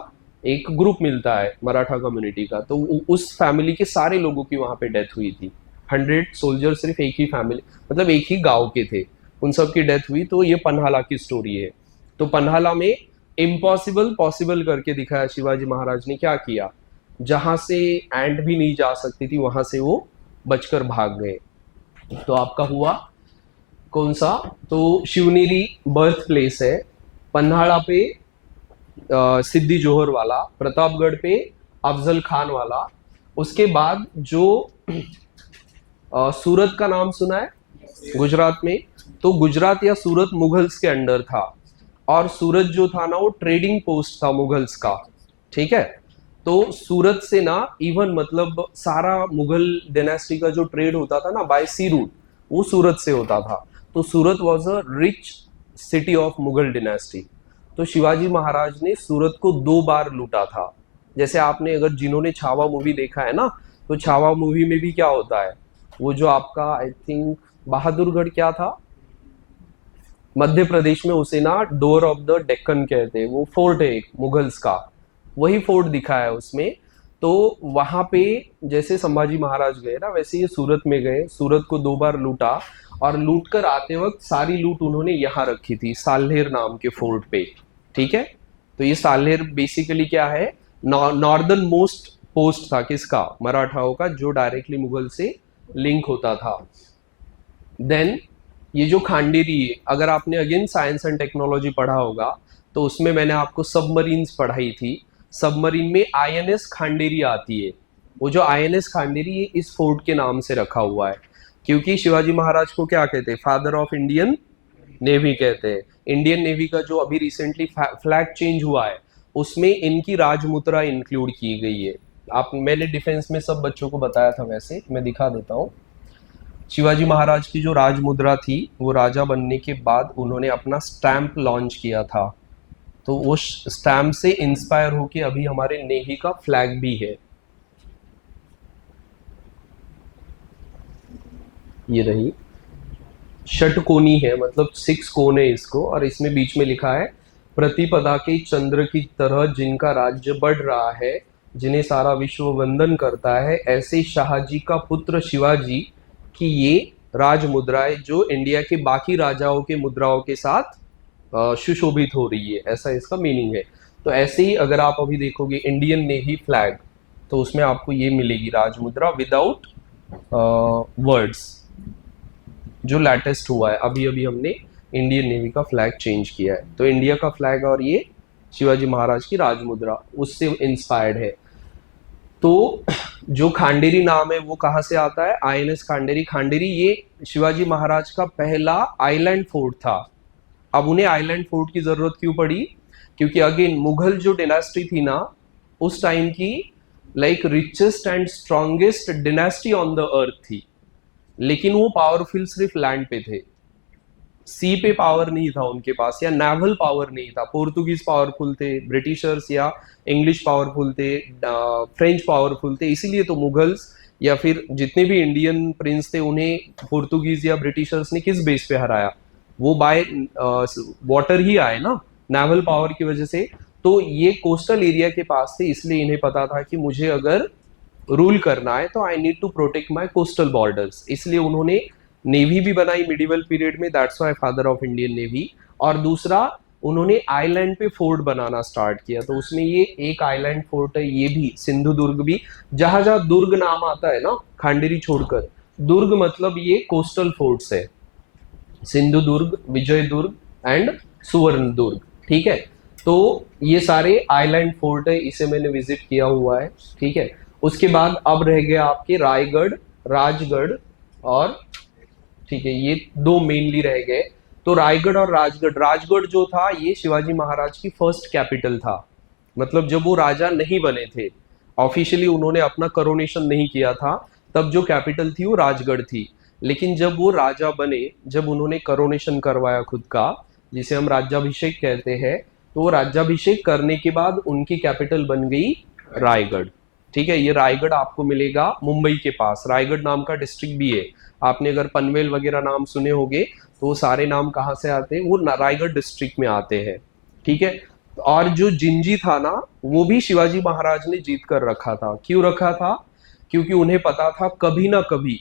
एक ग्रुप मिलता है मराठा कम्युनिटी का, तो उस फैमिली के सारे लोगों की वहां पे डेथ हुई थी। 100 सोल्जर सिर्फ एक ही फैमिली, मतलब एक ही गांव के थे, उन सब की डेथ हुई। तो ये पन्हाला की स्टोरी है। तो पन्हाला में इम्पॉसिबल पॉसिबल करके दिखाया शिवाजी महाराज ने। क्या किया, जहां से एंट भी नहीं जा सकती थी वहां से वो बचकर भाग गए। तो आपका हुआ कौन सा, तो शिवनेरी बर्थ प्लेस है, पन्हाड़ा पे सिद्दी जोहर वाला, प्रतापगढ़ पे अफजल खान वाला। उसके बाद जो सूरत का नाम सुना है गुजरात में, तो गुजरात या सूरत मुगल्स के अंडर था, और सूरत जो था ना वो ट्रेडिंग पोस्ट था मुगल्स का। ठीक है, तो सूरत से ना इवन मतलब सारा मुगल डायनेस्टी का जो ट्रेड होता था ना बाय सी रूट, वो सूरत से होता था। तो Surat was a rich city of Mughal dynasty. तो शिवाजी महाराज ने सूरत को 2 बार लूटा था। जैसे आपने अगर जिन्होंने छावा मूवी देखा है ना, तो छावा मूवी में भी क्या होता है, वो जो आपका आई थिंक बहादुरगढ़ क्या था मध्य प्रदेश में, उसे ना डोर ऑफ द डेक्कन कहते हैं, वो फोर्ट है एक मुगल्स का, वही फोर्ट दिखा है उसमें। तो वहां पे जैसे संभाजी महाराज गए ना, वैसे ये सूरत में गए, सूरत को 2 बार लूटा, और लूट कर आते वक्त सारी लूट उन्होंने यहाँ रखी थी साल्हेर नाम के फोर्ट पे। ठीक है, तो ये साल्हेर बेसिकली क्या है, नॉर्दर्न मोस्ट पोस्ट था किसका, मराठाओं का, जो डायरेक्टली मुगल से लिंक होता था। देन ये जो खांडेरी है, अगर आपने अगेन साइंस एंड टेक्नोलॉजी पढ़ा होगा तो उसमें मैंने आपको सबमरीन्स पढ़ाई थी। सबमरीन में आईएनएस खांडेरी आती है। वो जो आईएनएस खांडेरी ये इस फोर्ट के नाम से रखा हुआ है, क्योंकि शिवाजी महाराज को क्या कहते हैं, फादर ऑफ इंडियन नेवी कहते हैं। इंडियन नेवी का जो अभी रिसेंटली फ्लैग चेंज हुआ है उसमें इनकी राजमुद्रा इंक्लूड की गई है। आप, मैंने डिफेंस में सब बच्चों को बताया था, वैसे मैं दिखा देता हूँ। शिवाजी महाराज की जो राजमुद्रा थी, वो राजा बनने के बाद उन्होंने अपना स्टैंप लॉन्च किया था, तो वो स्टैम्प से इंस्पायर होके अभी हमारे नेवी का फ्लैग भी है। ये रही षटकोनी है, मतलब 6 कोण है इसको, और इसमें बीच में लिखा है प्रतिपदा के चंद्र की तरह जिनका राज्य बढ़ रहा है, जिन्हें सारा विश्व वंदन करता है, ऐसे शाहजी का पुत्र शिवाजी की ये राज मुद्राएं जो इंडिया के बाकी राजाओं के मुद्राओं के साथ सुशोभित हो रही है, ऐसा इसका मीनिंग है। तो ऐसे ही अगर आप अभी देखोगे इंडियन नेवी फ्लैग, तो उसमें आपको ये मिलेगी राज मुद्रा विदाउट वर्ड्स, जो लेटेस्ट हुआ है अभी अभी हमने इंडियन नेवी का फ्लैग चेंज किया है। तो इंडिया का फ्लैग और ये शिवाजी महाराज की राज मुद्रा उससे इंस्पायर्ड है। तो जो खांडेरी नाम है वो कहाँ से आता है? आईएनएस खांडेरी। खांडेरी ये शिवाजी महाराज का पहला आइलैंड फोर्ट था। अब उन्हें आइलैंड फोर्ट की जरूरत क्यों पड़ी? क्योंकि अगेन मुगल जो डिनास्टी थी ना उस टाइम की like richest and strongest dynasty on the earth थी, लेकिन वो पावरफुल सिर्फ लैंड पे थे, सी पे पावर नहीं था उनके पास, या नेवल पावर नहीं था। पोर्तुगीज पावरफुल थे, ब्रिटिशर्स या इंग्लिश पावरफुल थे, फ्रेंच पावरफुल थे, इसीलिए तो मुगल्स या फिर जितने भी इंडियन प्रिंस थे उन्हें पोर्तुगीज या ब्रिटिशर्स ने किस बेस पे हराया? वो बाय वाटर ही आए ना, नेवल पावर की वजह से। तो ये कोस्टल एरिया के पास थे, इसलिए इन्हें पता था कि मुझे अगर रूल करना है तो I need to protect my coastal borders, इसलिए उन्होंने नेवी भी बनाई मिडिवल पीरियड में, that's why father of Indian navy. और दूसरा उन्होंने आइलैंड पे फोर्ट बनाना स्टार्ट किया, तो उसमें ये एक आइलैंड फोर्ट है, ये भी सिंधु दुर्ग भी। जहां जहां दुर्ग नाम आता है ना खांडेरी छोड़कर, दुर्ग मतलब ये कोस्टल फोर्ट्स है, सिंधु दुर्ग, विजय दुर्ग एंड सुवर्ण दुर्ग, ठीक है। तो ये सारे आइलैंड फोर्ट है, इसे मैंने विजिट किया हुआ है, ठीक है। उसके बाद अब रह गया आपके रायगढ़, राजगढ़ और, ठीक है, ये दो मेनली रह गए। तो रायगढ़ और राजगढ़, राजगढ़ जो था ये शिवाजी महाराज की फर्स्ट कैपिटल था, मतलब जब वो राजा नहीं बने थे, ऑफिशियली उन्होंने अपना करोनेशन नहीं किया था, तब जो कैपिटल थी वो राजगढ़ थी। लेकिन जब वो राजा बने, जब उन्होंने करोनेशन करवाया खुद का, जिसे हम राज्याभिषेक कहते हैं, तो वो राज्याभिषेक करने के बाद उनकी कैपिटल बन गई रायगढ़, ठीक है। ये रायगढ़ आपको मिलेगा मुंबई के पास, रायगढ़ नाम का डिस्ट्रिक्ट भी है। आपने अगर पनवेल वगैरह नाम सुने होंगे तो वो सारे नाम कहाँ से आते हैं? वो रायगढ़ डिस्ट्रिक्ट में आते हैं, ठीक है। और जो जिंजी था ना, वो भी शिवाजी महाराज ने जीत कर रखा था। क्यों रखा था? क्योंकि उन्हें पता था कभी ना कभी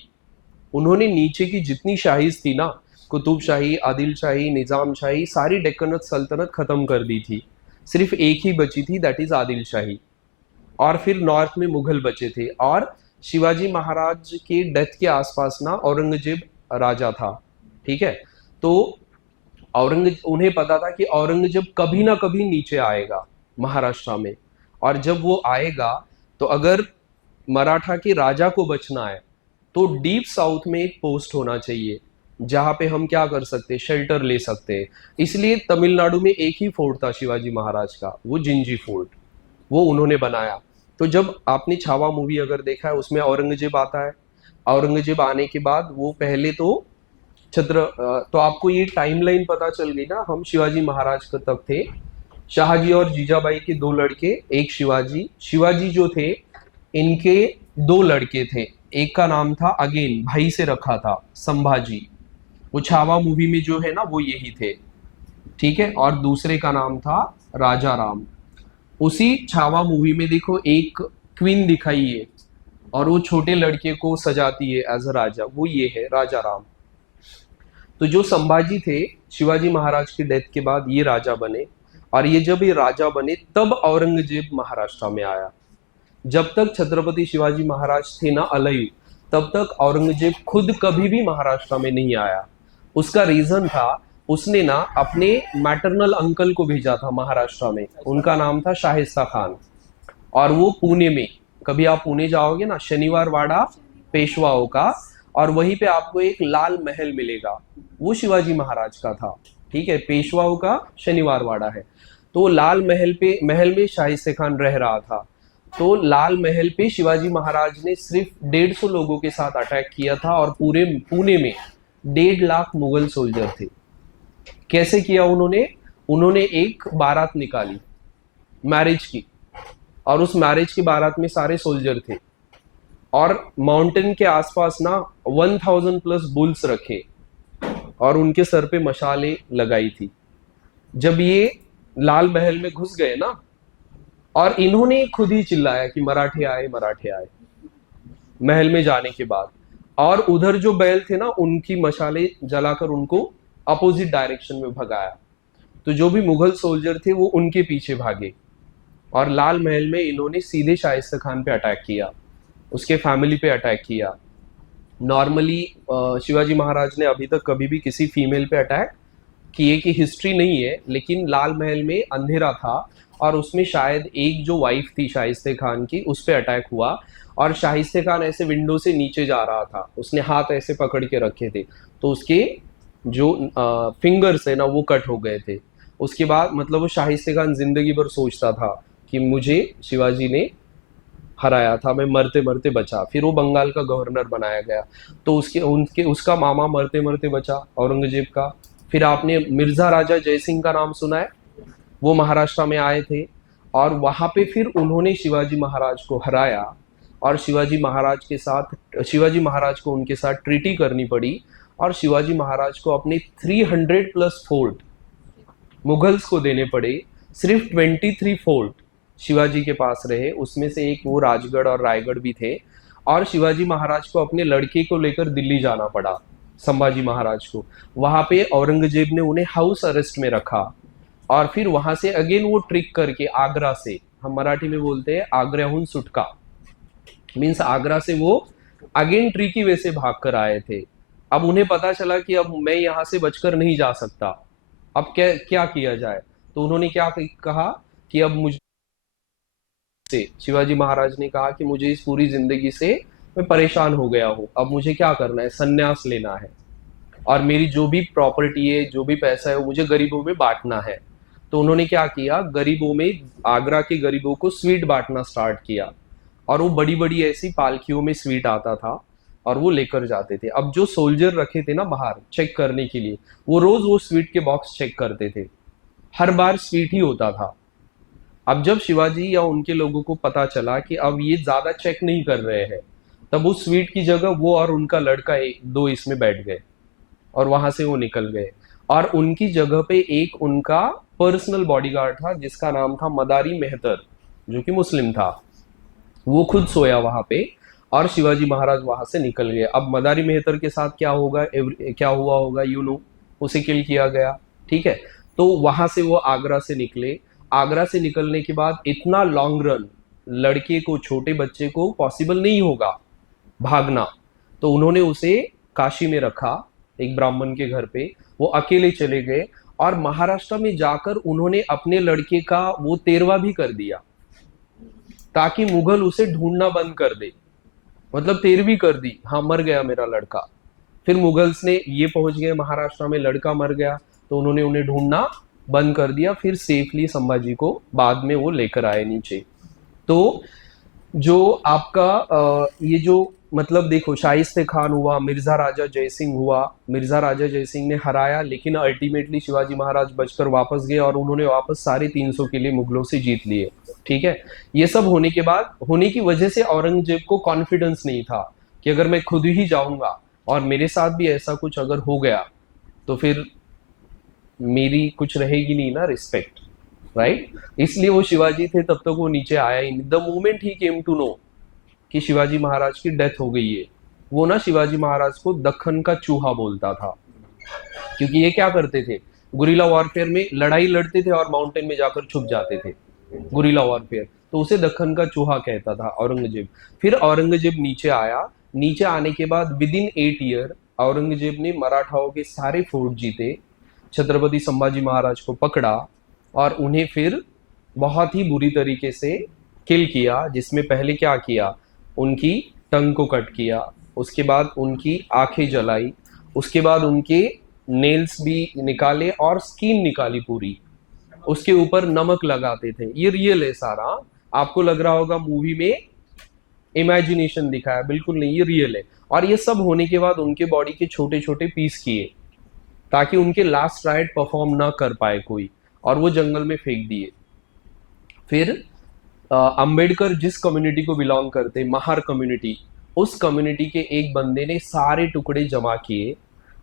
उन्होंने नीचे की जितनी शाहीज थी ना, कुतुब शाही, आदिल शाही, निजाम शाही, सारी डेक्कन सल्तनत खत्म कर दी थी, सिर्फ एक ही बची थी, दैट इज आदिल शाही। और फिर नॉर्थ में मुगल बचे थे, और शिवाजी महाराज के डेथ के आसपास ना औरंगजेब राजा था, ठीक है। तो उन्हें पता था कि औरंगजेब कभी ना कभी नीचे आएगा महाराष्ट्र में, और जब वो आएगा तो अगर मराठा के राजा को बचना है तो डीप साउथ में एक पोस्ट होना चाहिए जहां पे हम क्या कर सकते हैं, शेल्टर ले सकते हैं। इसलिए तमिलनाडु में एक ही फोर्ट था शिवाजी महाराज का, वो जिंजी फोर्ट, वो उन्होंने बनाया। तो जब आपने छावा मूवी अगर देखा है, उसमें औरंगजेब आता है, औरंगजेब आने के बाद वो पहले तो तो आपको ये टाइमलाइन पता चल गई ना, हम शिवाजी महाराज का तब थे, शाहजी और जीजाबाई के दो लड़के, एक शिवाजी, शिवाजी जो थे इनके दो लड़के थे, एक का नाम था अगेन भाई से रखा था संभाजी, वो छावा मूवी में जो है ना वो यही थे, ठीक है। और दूसरे का नाम था राजा राम। उसी छावा मूवी में देखो एक क्वीन दिखाई है और वो छोटे लड़के को सजाती है एज अ राजा, वो ये है राजा राम। तो जो संभाजी थे, शिवाजी महाराज की डेथ के बाद ये राजा बने, और ये जब ये राजा बने तब औरंगजेब महाराष्ट्र में आया। जब तक छत्रपति शिवाजी महाराज थे ना अलाइव, तब तक औरंगजेब खुद कभी भी महाराष्ट्र में नहीं आया। उसका रीजन था, उसने ना अपने मैटरनल अंकल को भेजा था महाराष्ट्र में, उनका नाम था शाहिस्ता खान, और वो पुणे में, कभी आप पुणे जाओगे ना, शनिवार वाड़ा पेशवाओं का, और वहीं पे आपको एक लाल महल मिलेगा, वो शिवाजी महाराज का था, ठीक है, पेशवाओं का शनिवार वाड़ा है। तो लाल महल में शाहिस्ता खान रह रहा था। तो लाल महल पे शिवाजी महाराज ने सिर्फ 150 लोगों के साथ अटैक किया था, और पूरे पुणे में 1.5 लाख मुगल सोल्जर थे। कैसे किया उन्होंने एक बारात निकाली मैरिज की, और उस मैरिज की बारात में सारे सोल्जर थे, और माउंटेन के आसपास ना 1000 प्लस बुल्स रखे, और उनके सर पे मशाले लगाई थी। जब ये लाल महल में घुस गए ना, और इन्होंने खुद ही चिल्लाया कि मराठे आए, मराठे आए, महल में जाने के बाद। और उधर जो बैल थे ना, उनकी मशाले जलाकर उनको अपोजिट डायरेक्शन में भगाया। तो जो भी मुगल सोल्जर थे वो उनके पीछे भागे, और लाल महल में इन्होंने सीधे शाइस्ता खान पे अटैक किया, उसके फैमिली पे अटैक किया। नॉर्मली शिवाजी महाराज ने अभी तक कभी भी किसी फीमेल पे अटैक किए की हिस्ट्री नहीं है, लेकिन लाल महल में अंधेरा था और उसमें शायद एक जो वाइफ थी शाइस्ते खान की, उस पे अटैक हुआ। और शाइस्ते खान ऐसे विंडो से नीचे जा रहा था, उसने हाथ ऐसे पकड़ के रखे थे, तो उसके जो फिंगर्स है ना वो कट हो गए थे। उसके बाद मतलब वो शाइस्ते खान जिंदगी भर सोचता था कि मुझे शिवाजी ने हराया था, मैं मरते मरते बचा। फिर वो बंगाल का गवर्नर बनाया गया, तो उसके उनके उसका मामा मरते मरते बचा, औरंगजेब का। फिर आपने मिर्जा राजा जयसिंह का नाम सुना है, वो महाराष्ट्र में आए थे, और वहां पे फिर उन्होंने शिवाजी महाराज को हराया, और शिवाजी महाराज को उनके साथ ट्रीटी करनी पड़ी, और शिवाजी महाराज को अपने 300 प्लस फोर्ट मुगल्स को देने पड़े। सिर्फ 23 फोर्ट शिवाजी के पास रहे, उसमें से एक वो राजगढ़ और रायगढ़ भी थे। और शिवाजी महाराज को अपने लड़के को लेकर दिल्ली जाना पड़ा, संभाजी महाराज को। वहां पे औरंगजेब ने उन्हें हाउस अरेस्ट में रखा, और फिर वहां से अगेन वो ट्रिक करके आगरा से, हम मराठी में बोलते हैं आग्र्याहून सुटका, मीन्स आगरा से वो अगेन ट्रिकी वे से भाग कर आए थे। अब उन्हें पता चला कि अब मैं यहाँ से बचकर नहीं जा सकता, अब क्या क्या किया जाए। तो उन्होंने क्या कहा कि अब मुझे, शिवाजी महाराज ने कहा कि मुझे इस पूरी जिंदगी से मैं परेशान हो गया हूँ, अब मुझे क्या करना है, संन्यास लेना है, और मेरी जो भी प्रॉपर्टी है, जो भी पैसा है, वो मुझे गरीबों में बांटना है। तो उन्होंने क्या किया, गरीबों में, आगरा के गरीबों को स्वीट बांटना स्टार्ट किया, और वो बड़ी बड़ी ऐसी पालकियों में स्वीट आता था और वो लेकर जाते थे। अब जो सोल्जर रखे थे ना बाहर चेक करने के लिए, वो रोज वो स्वीट के बॉक्स चेक करते थे, हर बार स्वीट ही होता था। अब जब शिवाजी या उनके लोगों को पता चला कि अब ये ज्यादा चेक नहीं कर रहे हैं, तब उस स्वीट की जगह वो और उनका लड़का एक दो इसमें बैठ गए, और वहां से वो निकल गए। और उनकी जगह पे एक उनका पर्सनल बॉडीगार्ड था जिसका नाम था मदारी मेहतर, जो कि मुस्लिम था। वो खुद सोया वहां पे, और शिवाजी महाराज वहां से निकल गए। अब मदारी मेहतर के साथ क्या होगा, क्या हुआ होगा, उसे किल किया गया। ठीक है, तो वहां से वो आगरा से निकले। आगरा से निकलने के बाद इतना लॉन्ग रन लड़के को, छोटे बच्चे को पॉसिबल नहीं होगा भागना, तो उन्होंने उसे काशी में रखा, एक ब्राह्मण के घर पे। वो अकेले चले गए, और महाराष्ट्र में जाकर उन्होंने अपने लड़के का वो तेरवा भी कर दिया, ताकि मुगल उसे ढूंढना बंद कर दे। मतलब 13वीं कर दी, हाँ मर गया मेरा लड़का। फिर मुगल्स ने ये पहुंच गए महाराष्ट्र में, लड़का मर गया, तो उन्होंने उन्हें ढूंढना बंद कर दिया। फिर सेफली संभाजी को बाद में वो लेकर आए नीचे। तो जो आपका ये जो मतलब देखो, शाइस्ते खान हुआ, मिर्जा राजा जयसिंह हुआ, मिर्जा राजा जयसिंह ने हराया, लेकिन अल्टीमेटली शिवाजी महाराज बचकर वापस गए, और उन्होंने वापस सारे 300 किले मुगलों से जीत लिए। ठीक है, ये सब होने के बाद, होने की वजह से औरंगजेब को कॉन्फिडेंस नहीं था कि अगर मैं खुद ही जाऊंगा और मेरे साथ भी ऐसा कुछ अगर हो गया, तो फिर मेरी कुछ रहेगी नहीं ना रिस्पेक्ट, राइट। इसलिए वो शिवाजी थे तब तक वो नीचे आया ही नहीं। The moment he came to know कि शिवाजी महाराज की डेथ हो गई है, वो ना शिवाजी महाराज को दक्खन का चूहा बोलता था, क्योंकि ये क्या करते थे, गुरिल्ला वॉरफेयर में लड़ाई लड़ते थे और माउंटेन में जाकर छुप जाते थे, गुरिल्ला वॉरफेयर। तो उसे दक्खन का चूहा कहता था औरंगजेब। फिर औरंगजेब नीचे आया, नीचे आने के बाद विद इन 8 ईयर औरंगजेब ने मराठाओं के सारे फोर्ट जीते, छत्रपति संभाजी महाराज को पकड़ा, और उन्हें फिर बहुत ही बुरी तरीके से किल किया। जिसमें पहले क्या किया, उनकी टंग को कट किया, उसके बाद उनकी आंखें जलाई, उसके बाद उनके नेल्स भी निकाले और स्किन निकाली पूरी, उसके ऊपर नमक लगाते थे। ये रियल है सारा, आपको लग रहा होगा मूवी में इमेजिनेशन दिखाया, बिल्कुल नहीं, ये रियल है। और ये सब होने के बाद उनके बॉडी के छोटे छोटे पीस किए, ताकि उनके लास्ट राइट परफॉर्म ना कर पाए कोई, और वो जंगल में फेंक दिए। फिर अंबेडकर जिस कम्युनिटी को बिलोंग करते, महार कम्युनिटी, उस कम्युनिटी के एक बंदे ने सारे टुकड़े जमा किए,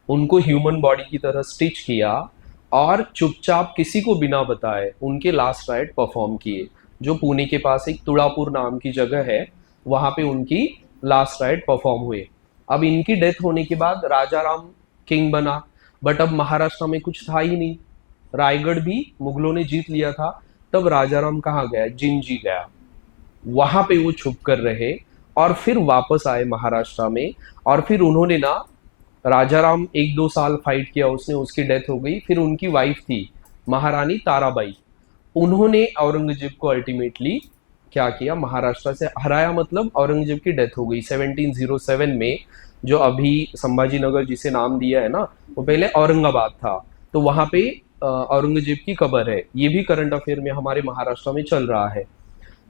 उनको ह्यूमन बॉडी की तरह स्टिच किया, और चुपचाप किसी को बिना बताए उनके लास्ट राइट परफॉर्म किए। जो पुणे के पास एक तुड़ापुर नाम की जगह है, वहां पे उनकी लास्ट राइट परफॉर्म हुए। अब इनकी डेथ होने के बाद राजा राम किंग बना, बट अब महाराष्ट्र में कुछ था ही नहीं, रायगढ़ भी मुगलों ने जीत लिया था। तब राजा राम कहाँ गया? जिंजी गया, वहां पे वो छुप कर रहे और फिर वापस आए महाराष्ट्र में। और फिर उन्होंने ना, राजा राम 1-2 साल फाइट किया उसने, उसकी डेथ हो गई। फिर उनकी वाइफ थी महारानी ताराबाई, उन्होंने औरंगजेब को अल्टीमेटली क्या किया, महाराष्ट्र से हराया। मतलब औरंगजेब की डेथ हो गई 1707 में। जो अभी संभाजी नगर जिसे नाम दिया है ना, वो पहले औरंगाबाद था। तो वहां पे औरंगजेब की कब्र है, ये भी करंट अफेयर में हमारे महाराष्ट्र में चल रहा है।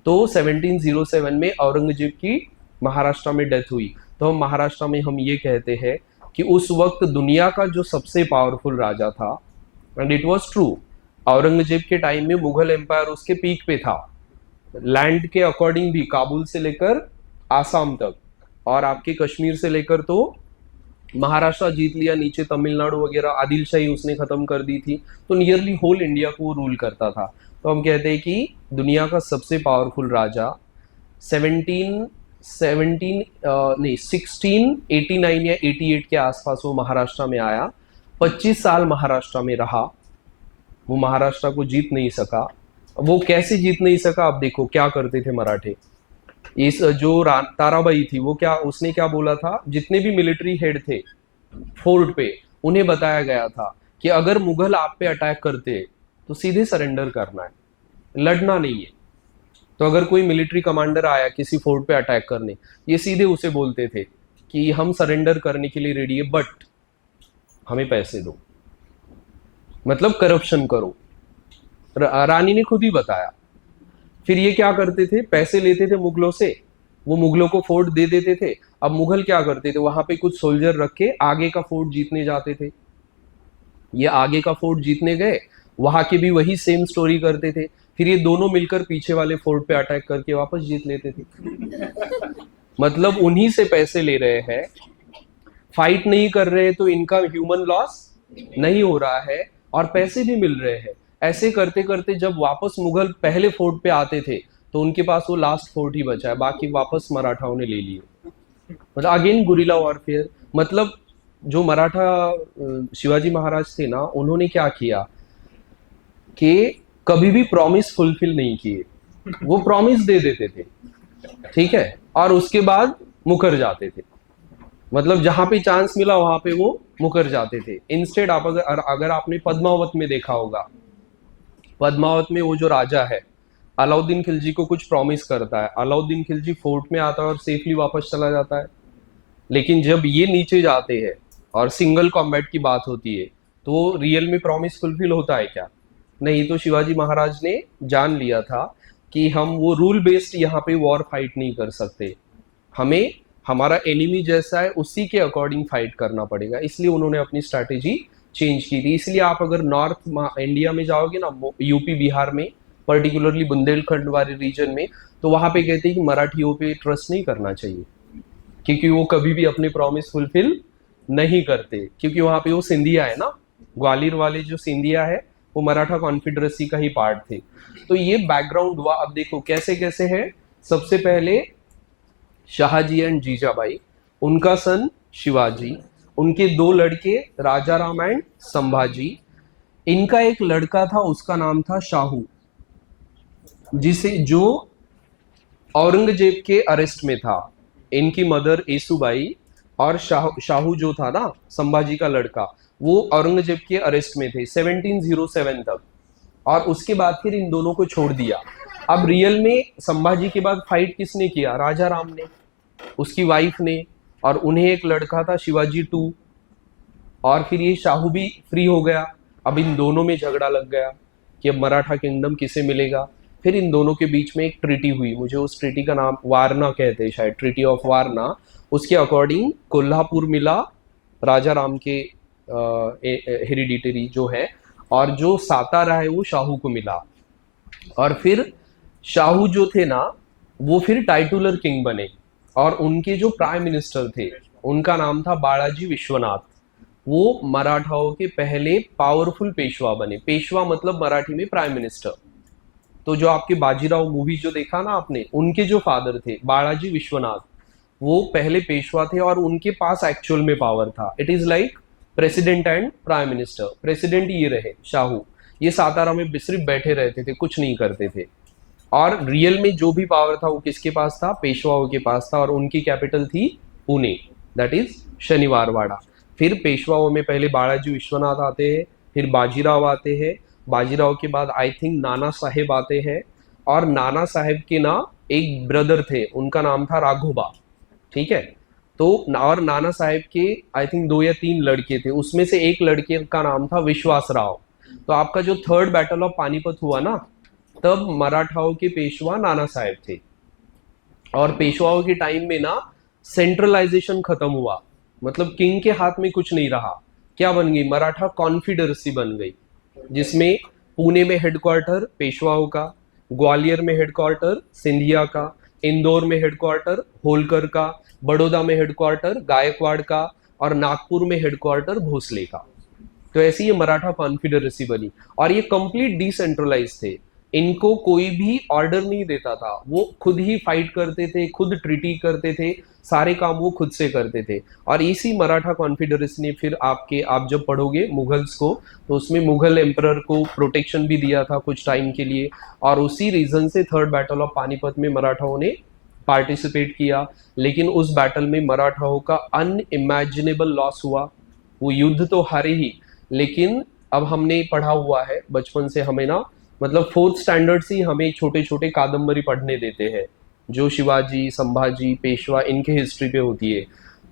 तो 1707 में औरंगजेब की महाराष्ट्र में डेथ हुई। तो हम महाराष्ट्र में हम ये कहते हैं कि उस वक्त दुनिया का जो सबसे पावरफुल राजा था, and it was true, Aurangzeb के टाइम में मुगल एम्पायर उसके पीक पे था। लैंड के अकॉर्डिंग भी काबुल से लेकर आसाम तक, और आपके कश्मीर से लेकर तो महाराष्ट्र जीत लिया, नीचे तमिलनाडु वगैरह आदिल शाही उसने खत्म कर दी थी। तो नियरली होल इंडिया को रूल करता था। तो हम कहते हैं कि दुनिया का सबसे पावरफुल राजा 1689 या 88 के आसपास वो महाराष्ट्र में आया। 25 साल महाराष्ट्र में रहा, वो महाराष्ट्र को जीत नहीं सका। वो कैसे जीत नहीं सका? अब देखो क्या करते थे मराठे। इस जो ताराबाई थी, वो क्या, उसने क्या बोला था, जितने भी मिलिट्री हेड थे फोर्ट पे, उन्हें बताया गया था कि अगर मुगल आप पे अटैक करते तो सीधे सरेंडर करना है, लड़ना नहीं है। तो अगर कोई मिलिट्री कमांडर आया किसी फोर्ट पे अटैक करने, ये सीधे उसे बोलते थे कि हम सरेंडर करने के लिए रेडी है, बट हमें पैसे दो, मतलब करप्शन करो। रानी ने खुद ही बताया। फिर ये क्या करते थे, पैसे लेते थे मुगलों से, वो मुगलों को फोर्ट दे देते थे। अब मुगल क्या करते थे, वहां पे कुछ सोल्जर रख के आगे का फोर्ट जीतने जाते थे। ये आगे का फोर्ट जीतने गए, वहां के भी वही सेम स्टोरी करते थे। फिर ये दोनों मिलकर पीछे वाले फोर्ट पे अटैक करके वापस जीत लेते थे। मतलब उन्हीं से पैसे ले रहे हैं, फाइट नहीं कर रहे, तो इनका ह्यूमन लॉस नहीं हो रहा है और पैसे भी मिल रहे हैं। ऐसे करते करते जब वापस मुगल पहले फोर्ट पे आते थे, तो उनके पास वो लास्ट फोर्ट ही बचा है, बाकी वापस मराठाओं ने ले लिए। मतलब अगेन गुरिल्ला वॉरफेयर। मतलब जो मराठा शिवाजी महाराज थे ना, उन्होंने क्या किया कि कभी भी प्रॉमिस फुलफिल नहीं किए। वो प्रॉमिस दे देते थे, ठीक है, और उसके बाद मुकर जाते थे। मतलब जहां पे चांस मिला वहां पे वो मुकर जाते थे। इंस्टेड आप अगर आपने पद्मावत में देखा होगा, पद्मावत में वो जो राजा है अलाउद्दीन खिलजी को कुछ प्रॉमिस करता है, अलाउद्दीन खिलजी फोर्ट में आता है और सेफली वापस चला जाता है। लेकिन जब ये नीचे जाते हैं और सिंगल कॉम्बैट की बात होती है, तो रियल में प्रॉमिस फुलफिल होता है क्या? नहीं। तो शिवाजी महाराज ने जान लिया था कि हम वो रूल बेस्ड यहाँ पे वॉर फाइट नहीं कर सकते, हमें हमारा एनिमी जैसा है उसी के अकॉर्डिंग फाइट करना पड़ेगा। इसलिए उन्होंने अपनी स्ट्रैटेजी चेंज की थी। इसलिए आप अगर नॉर्थ इंडिया में जाओगे ना, यूपी बिहार में, पर्टिकुलरली बुंदेलखंड वाले रीजन में, तो वहां पे कहते हैं कि मराठियों पे ट्रस्ट नहीं करना चाहिए, क्योंकि वो कभी भी अपने प्रॉमिस फुलफिल नहीं करते। क्योंकि वहां पे वो सिंधिया है ना, ग्वालियर वाले जो सिंधिया है वो मराठा कॉन्फेडरेसी का ही पार्ट थे। तो ये बैकग्राउंड हुआ। अब देखो कैसे कैसे है। सबसे पहले शाहजी एंड जीजाबाई, उनका सन शिवाजी, उनके 2 लड़के राजा राम एंड संभाजी। इनका एक लड़का था, उसका नाम था शाहू, जिसे जो औरंगजेब के अरेस्ट में था। इनकी मदर येसुबाई और शाहू जो था ना, संभाजी का लड़का, वो औरंगजेब के अरेस्ट में थे 1707 तक। और उसके बाद फिर इन दोनों को छोड़ दिया। अब रियल में संभाजी के बाद फाइट किसने किया? राजा राम ने, उसकी वाइफ ने, और उन्हें एक लड़का था शिवाजी 2। और फिर ये शाहू भी फ्री हो गया। अब इन दोनों में झगड़ा लग गया कि अब मराठा किंगडम किसे मिलेगा। फिर इन दोनों के बीच में एक ट्रीटी हुई, मुझे उस ट्रीटी का नाम वारना कहते हैं शायद, ट्रीटी ऑफ वारना। उसके अकॉर्डिंग कोल्हापुर मिला राजा राम के हेरिडिटरी जो है, और जो सातारा है वो शाहू को मिला। और फिर शाहू जो थे ना, वो फिर टाइटुलर किंग बने। और उनके जो प्राइम मिनिस्टर थे, उनका नाम था बालाजी विश्वनाथ। वो मराठाओं के पहले पावरफुल पेशवा बने। पेशवा मतलब मराठी में प्राइम मिनिस्टर। तो जो आपके बाजीराव मूवी जो देखा ना आपने, उनके जो फादर थे बालाजी विश्वनाथ, वो पहले पेशवा थे और उनके पास एक्चुअल में पावर था। It is like president and prime minister. President ये रहे शाहू, ये सातारा में सिर्फ बैठे रहते थे, कुछ नहीं करते थे। और रियल में जो भी पावर था वो किसके पास था? पेशवाओं के पास था। और उनकी कैपिटल थी पुणे, दैट इज शनिवार वाड़ा। फिर पेशवाओं में पहले बालाजी विश्वनाथ आते हैं, फिर बाजीराव आते हैं, बाजीराव के बाद आई थिंक नाना साहेब आते हैं। और नाना साहेब के ना एक ब्रदर थे, उनका नाम था राघोबा, ठीक है। तो और नाना साहेब के आई थिंक 2 या 3 लड़के थे, उसमें से एक लड़के का नाम था विश्वास राव। तो आपका जो थर्ड बैटल ऑफ पानीपत हुआ ना, तब मराठाओं के पेशवा नाना साहेब थे। और पेशवाओं के टाइम में ना सेंट्रलाइजेशन खत्म हुआ, मतलब किंग के हाथ में कुछ नहीं रहा। क्या बन गई? मराठा कॉन्फिडरेसी बन गई, जिसमें पुणे में हेडक्वार्टर पेशवाओं का, ग्वालियर में हेडक्वार्टर सिंधिया का, इंदौर में हेडक्वार्टर होलकर का, बड़ौदा में हेडक्वार्टर गायकवाड़ का, और नागपुर में हेडक्वार्टर भोसले का। तो ऐसी ये मराठा कॉन्फिडरेसी बनी। और ये कंप्लीट डिसेंट्रलाइज थे, इनको कोई भी ऑर्डर नहीं देता था, वो खुद ही फाइट करते थे, खुद ट्रीटी करते थे, सारे काम वो खुद से करते थे। और इसी मराठा कॉन्फिडरेसी ने फिर आप जब पढ़ोगे मुगल्स को, तो उसमें मुगल एम्परर को प्रोटेक्शन भी दिया था कुछ टाइम के लिए। और उसी रीजन से थर्ड बैटल ऑफ पानीपत में मराठाओं ने पार्टिसिपेट किया। लेकिन उस बैटल में मराठाओं का अनइमेजिनेबल लॉस हुआ। वो युद्ध तो हारे ही, लेकिन अब हमने पढ़ा हुआ है बचपन से, हमें ना मतलब 4th स्टैंडर्ड से ही हमें छोटे छोटे कादम्बरी पढ़ने देते हैं, जो शिवाजी, संभाजी, पेशवा, इनके हिस्ट्री पे होती है।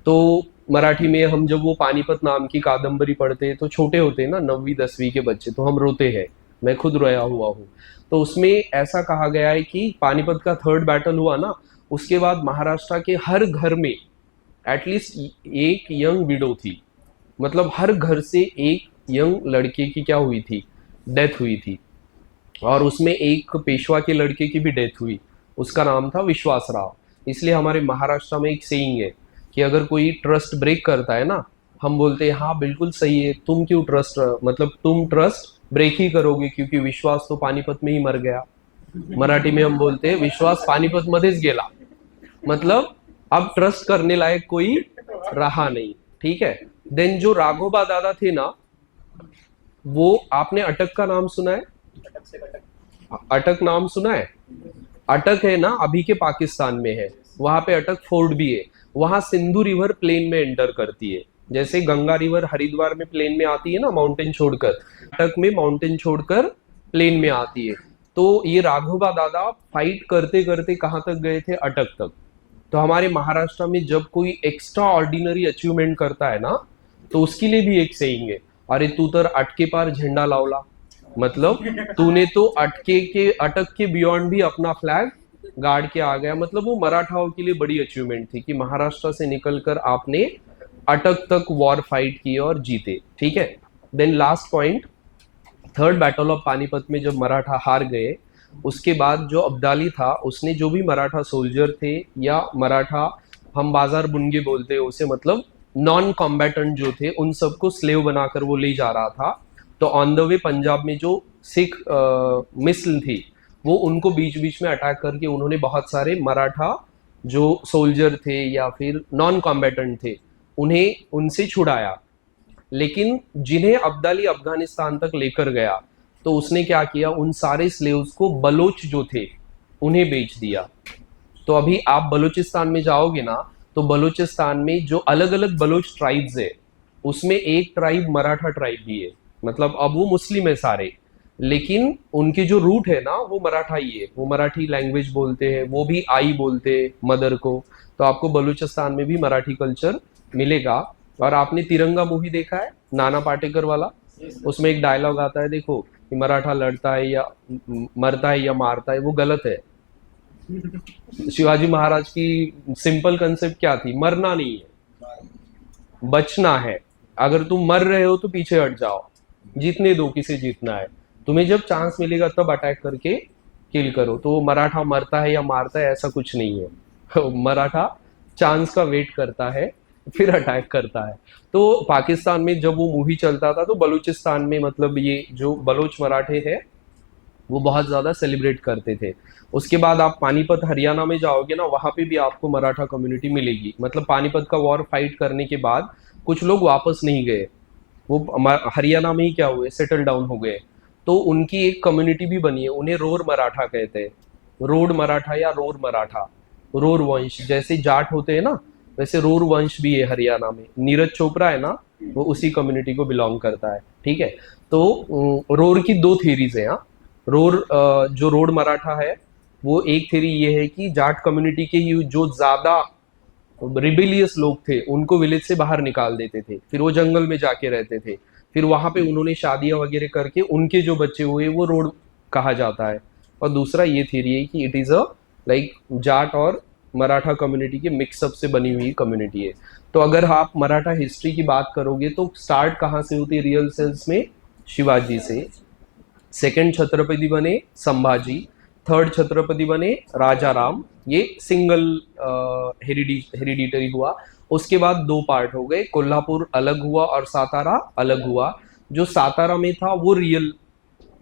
तो मराठी में हम जब वो पानीपत नाम की कादम्बरी पढ़ते हैं, तो छोटे होते हैं ना 9वीं 10वीं के बच्चे, तो हम रोते हैं, मैं खुद रोया हुआ हूँ। तो उसमें ऐसा कहा गया है कि पानीपत का थर्ड बैटल हुआ ना, उसके बाद महाराष्ट्र के हर घर में एटलीस्ट एक यंग विडो थी। मतलब हर घर से एक यंग लड़के की क्या हुई थी? डेथ हुई थी। और उसमें एक पेशवा के लड़के की भी डेथ हुई, उसका नाम था विश्वास राव। इसलिए हमारे महाराष्ट्र में एक सेइंग है कि अगर कोई ट्रस्ट ब्रेक करता है ना, हम बोलते हैं हाँ बिल्कुल सही है, तुम क्यों ट्रस्ट, मतलब तुम ट्रस्ट ब्रेक ही करोगे क्योंकि विश्वास तो पानीपत में ही मर गया। मराठी में हम बोलते हैं विश्वास पानीपत मध्येच गेला, मतलब अब ट्रस्ट करने लायक कोई रहा नहीं, ठीक है। देन जो राघोबा दादा थे ना, वो, आपने अटक का नाम सुना है? अटक नाम सुना है? अटक है ना, अभी के पाकिस्तान में है, वहां पे अटक फोर्ट भी है। वहां सिंधु रिवर प्लेन में एंटर करती है, जैसे गंगा रिवर हरिद्वार में प्लेन में आती है ना माउंटेन छोड़कर, अटक में माउंटेन छोड़कर प्लेन में आती है। तो ये राघोबा दादा फाइट करते करते कहाँ तक गए थे? अटक तक। तो हमारे महाराष्ट्र में जब कोई एक्स्ट्रा ऑर्डिनरी अचीवमेंट करता है ना, तो उसके लिए भी एक सेइंग है, अरे तू तर अटके पार झंडा लावला, मतलब तूने तो अटक के बियॉन्ड भी अपना फ्लैग गाड़ के आ गया। मतलब वो मराठाओं के लिए बड़ी अचीवमेंट थी कि महाराष्ट्र से निकलकर आपने अटक तक वॉर फाइट की और जीते, ठीक है। Then last point, third battle of Panipat में जब मराठा हार गए, उसके बाद जो अब्दाली था उसने जो भी मराठा सोल्जर थे या मराठा, हम बाजार बुनगे बोलते हैं उसे, मतलब नॉन कॉम्बैटेंट जो थे, उन सबको स्लेव बनाकर वो ले जा रहा था। तो ऑन द वे पंजाब में जो सिख मिसल थी, वो उनको बीच बीच में अटैक करके उन्होंने बहुत सारे मराठा जो सोल्जर थे या फिर नॉन कॉम्बैटेंट थे, उन्हें उनसे छुड़ाया। लेकिन जिन्हें अब्दाली अफगानिस्तान तक लेकर गया, तो उसने क्या किया, उन सारे स्लेव्स को बलोच जो थे उन्हें बेच दिया। तो अभी आप बलूचिस्तान में जाओगे ना, तो बलूचिस्तान में जो अलग अलग बलोच ट्राइब्स है, उसमें एक ट्राइब मराठा ट्राइब भी है। मतलब अब वो मुस्लिम है सारे, लेकिन उनकी जो रूट है ना वो मराठा ही है, वो मराठी लैंग्वेज बोलते हैं, वो भी आई बोलते हैं मदर को। तो आपको बलूचिस्तान में भी मराठी कल्चर मिलेगा। और आपने तिरंगा मूवी देखा है, नाना पाटेकर वाला? उसमें एक डायलॉग आता है, देखो कि मराठा लड़ता है या मरता है या मारता है, वो गलत है। शिवाजी महाराज की सिंपल कंसेप्ट क्या थी? मरना नहीं है, बचना है। अगर तुम मर रहे हो तो पीछे हट जाओ, जीतने दो, किसे जीतना है, तुम्हें जब चांस मिलेगा तब अटैक करके किल करो। तो मराठा मरता है या मारता है ऐसा कुछ नहीं है। मराठा चांस का वेट करता है, फिर अटैक करता है। तो पाकिस्तान में जब वो मूवी चलता था, तो बलूचिस्तान में, मतलब ये जो बलोच मराठे हैं, वो बहुत ज़्यादा सेलिब्रेट करते थे। उसके बाद आप पानीपत हरियाणा में जाओगे ना, वहाँ पे भी आपको मराठा कम्युनिटी मिलेगी। मतलब पानीपत का वॉर फाइट करने के बाद कुछ लोग वापस नहीं गए, वो हरियाणा में ही क्या हुए, सेटल डाउन हो गए। तो उनकी एक कम्युनिटी भी बनी है, उन्हें रोर मराठा कहते हैं। रोड मराठा या रोर मराठा, रोर वंश, जैसे जाट होते हैं ना, वैसे रोर वंश भी है हरियाणा में। नीरज चोपड़ा है ना, वो उसी कम्युनिटी को बिलोंग करता है। ठीक है, तो रोर की दो थेरीज है। हाँ, रोर जो रोड मराठा है, वो एक थेरी ये है कि जाट कम्युनिटी के ही जो ज्यादा रिबेलियस लोग थे उनको विलेज से बाहर निकाल देते थे, फिर वो जंगल में जाके रहते थे, फिर वहां पे उन्होंने शादियां वगैरह करके उनके जो बच्चे हुए वो रोड कहा जाता है। और दूसरा ये थ्योरी है कि it is a like Jat और मराठा कम्युनिटी के मिक्सअप से बनी हुई कम्युनिटी है। तो अगर आप मराठा हिस्ट्री की बात करोगे तो स्टार्ट कहाँ से होती है रियल सेंस में? शिवाजी से। सेकंड छत्रपति बने संभाजी, थर्ड छत्रपति बने राजा राम, ये सिंगल हेरिडिटरी हुआ। उसके बाद दो पार्ट हो गए, कोल्हापुर अलग हुआ और सातारा अलग हुआ। जो सातारा में था वो रियल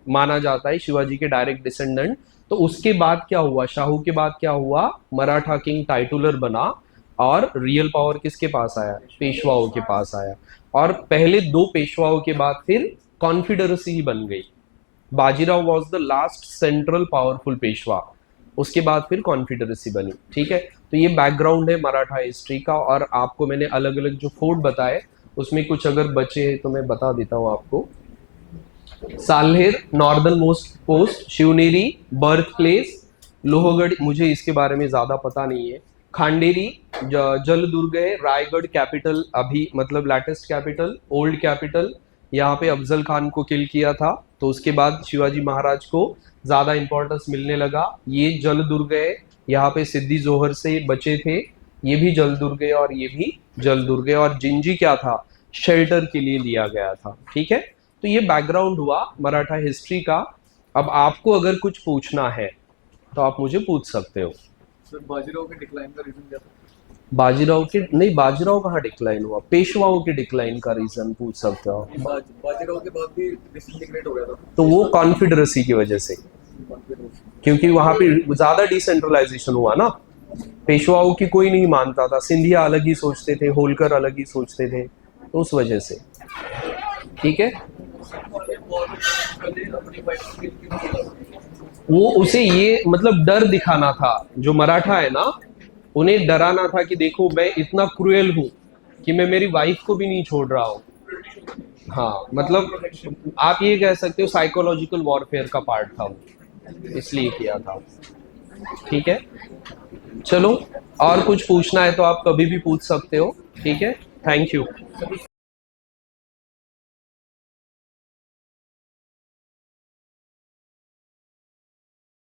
माना जाता है, शिवाजी के डायरेक्ट डिसेंडेंट। तो उसके बाद क्या हुआ, शाहू के बाद क्या हुआ, मराठा किंग टाइटुलर बना, और रियल पावर किसके पास आया, पेशवाओं के पास आया। और पहले दो पेशवाओं के बाद फिर कॉन्फिडरेसी ही बन गई। Bajirao was the last central powerful Peshwa, उसके बाद फिर कॉन्फिडरेसी बनी। ठीक है, तो ये बैकग्राउंड है मराठा हिस्ट्री का। और आपको मैंने अलग अलग जो फोर्ट बताए उसमें कुछ अगर बचे हैं तो मैं बता देता हूँ आपको। Salher northernmost post, Shivneri birth place, Lohagarh मुझे इसके बारे में ज्यादा पता नहीं है, खांडेरी जलदुर्ग है, रायगढ़ कैपिटल अभी मतलब लेटेस्ट कैपिटल, ओल्ड कैपिटल, यहाँ पे अफजल खान को किल किया था। तो उसके बाद शिवाजी महाराज को ज्यादा इंपॉर्टेंस मिलने लगा। ये जलदुर्ग है, यहाँ पे सिद्दी जोहर से बचे थे, ये भी जलदुर्ग है और ये भी जलदुर्ग है। और जिंजी क्या था, शेल्टर के लिए लिया गया था। ठीक है, तो ये बैकग्राउंड हुआ मराठा हिस्ट्री का। अब आपको अगर कुछ पूछना है तो आप मुझे पूछ सकते हो। सर बाजीराव के डिक्लाइन का रीजन क्या था? बाजीराव के नहीं, बाजीराव कहाँ डिक्लाइन हुआ, पेशवाओं के डिक्लाइन का रीजन पूछ सकते हो। बाजीराव के बाद भी डिसइंटीग्रेट हो गया था। तो वो कॉन्फिडरेसी की वजह से, क्योंकि वहां पे ज्यादा डिसेंट्रलाइजेशन हुआ ना, पेशवाओं की कोई नहीं मानता था, सिंधिया अलग ही सोचते थे, होलकर अलग ही सोचते थे, तो उस वजह से। ठीक है, वो उसे ये मतलब डर दिखाना था, जो मराठा है ना उन्हें डराना था कि देखो मैं इतना क्रूएल हूं कि मैं मेरी वाइफ को भी नहीं छोड़ रहा हूं। हाँ, मतलब आप ये कह सकते हो साइकोलॉजिकल वॉरफेयर का पार्ट था वो, इसलिए किया था। ठीक है, चलो और कुछ पूछना है तो आप कभी भी पूछ सकते हो। ठीक है, थैंक यू।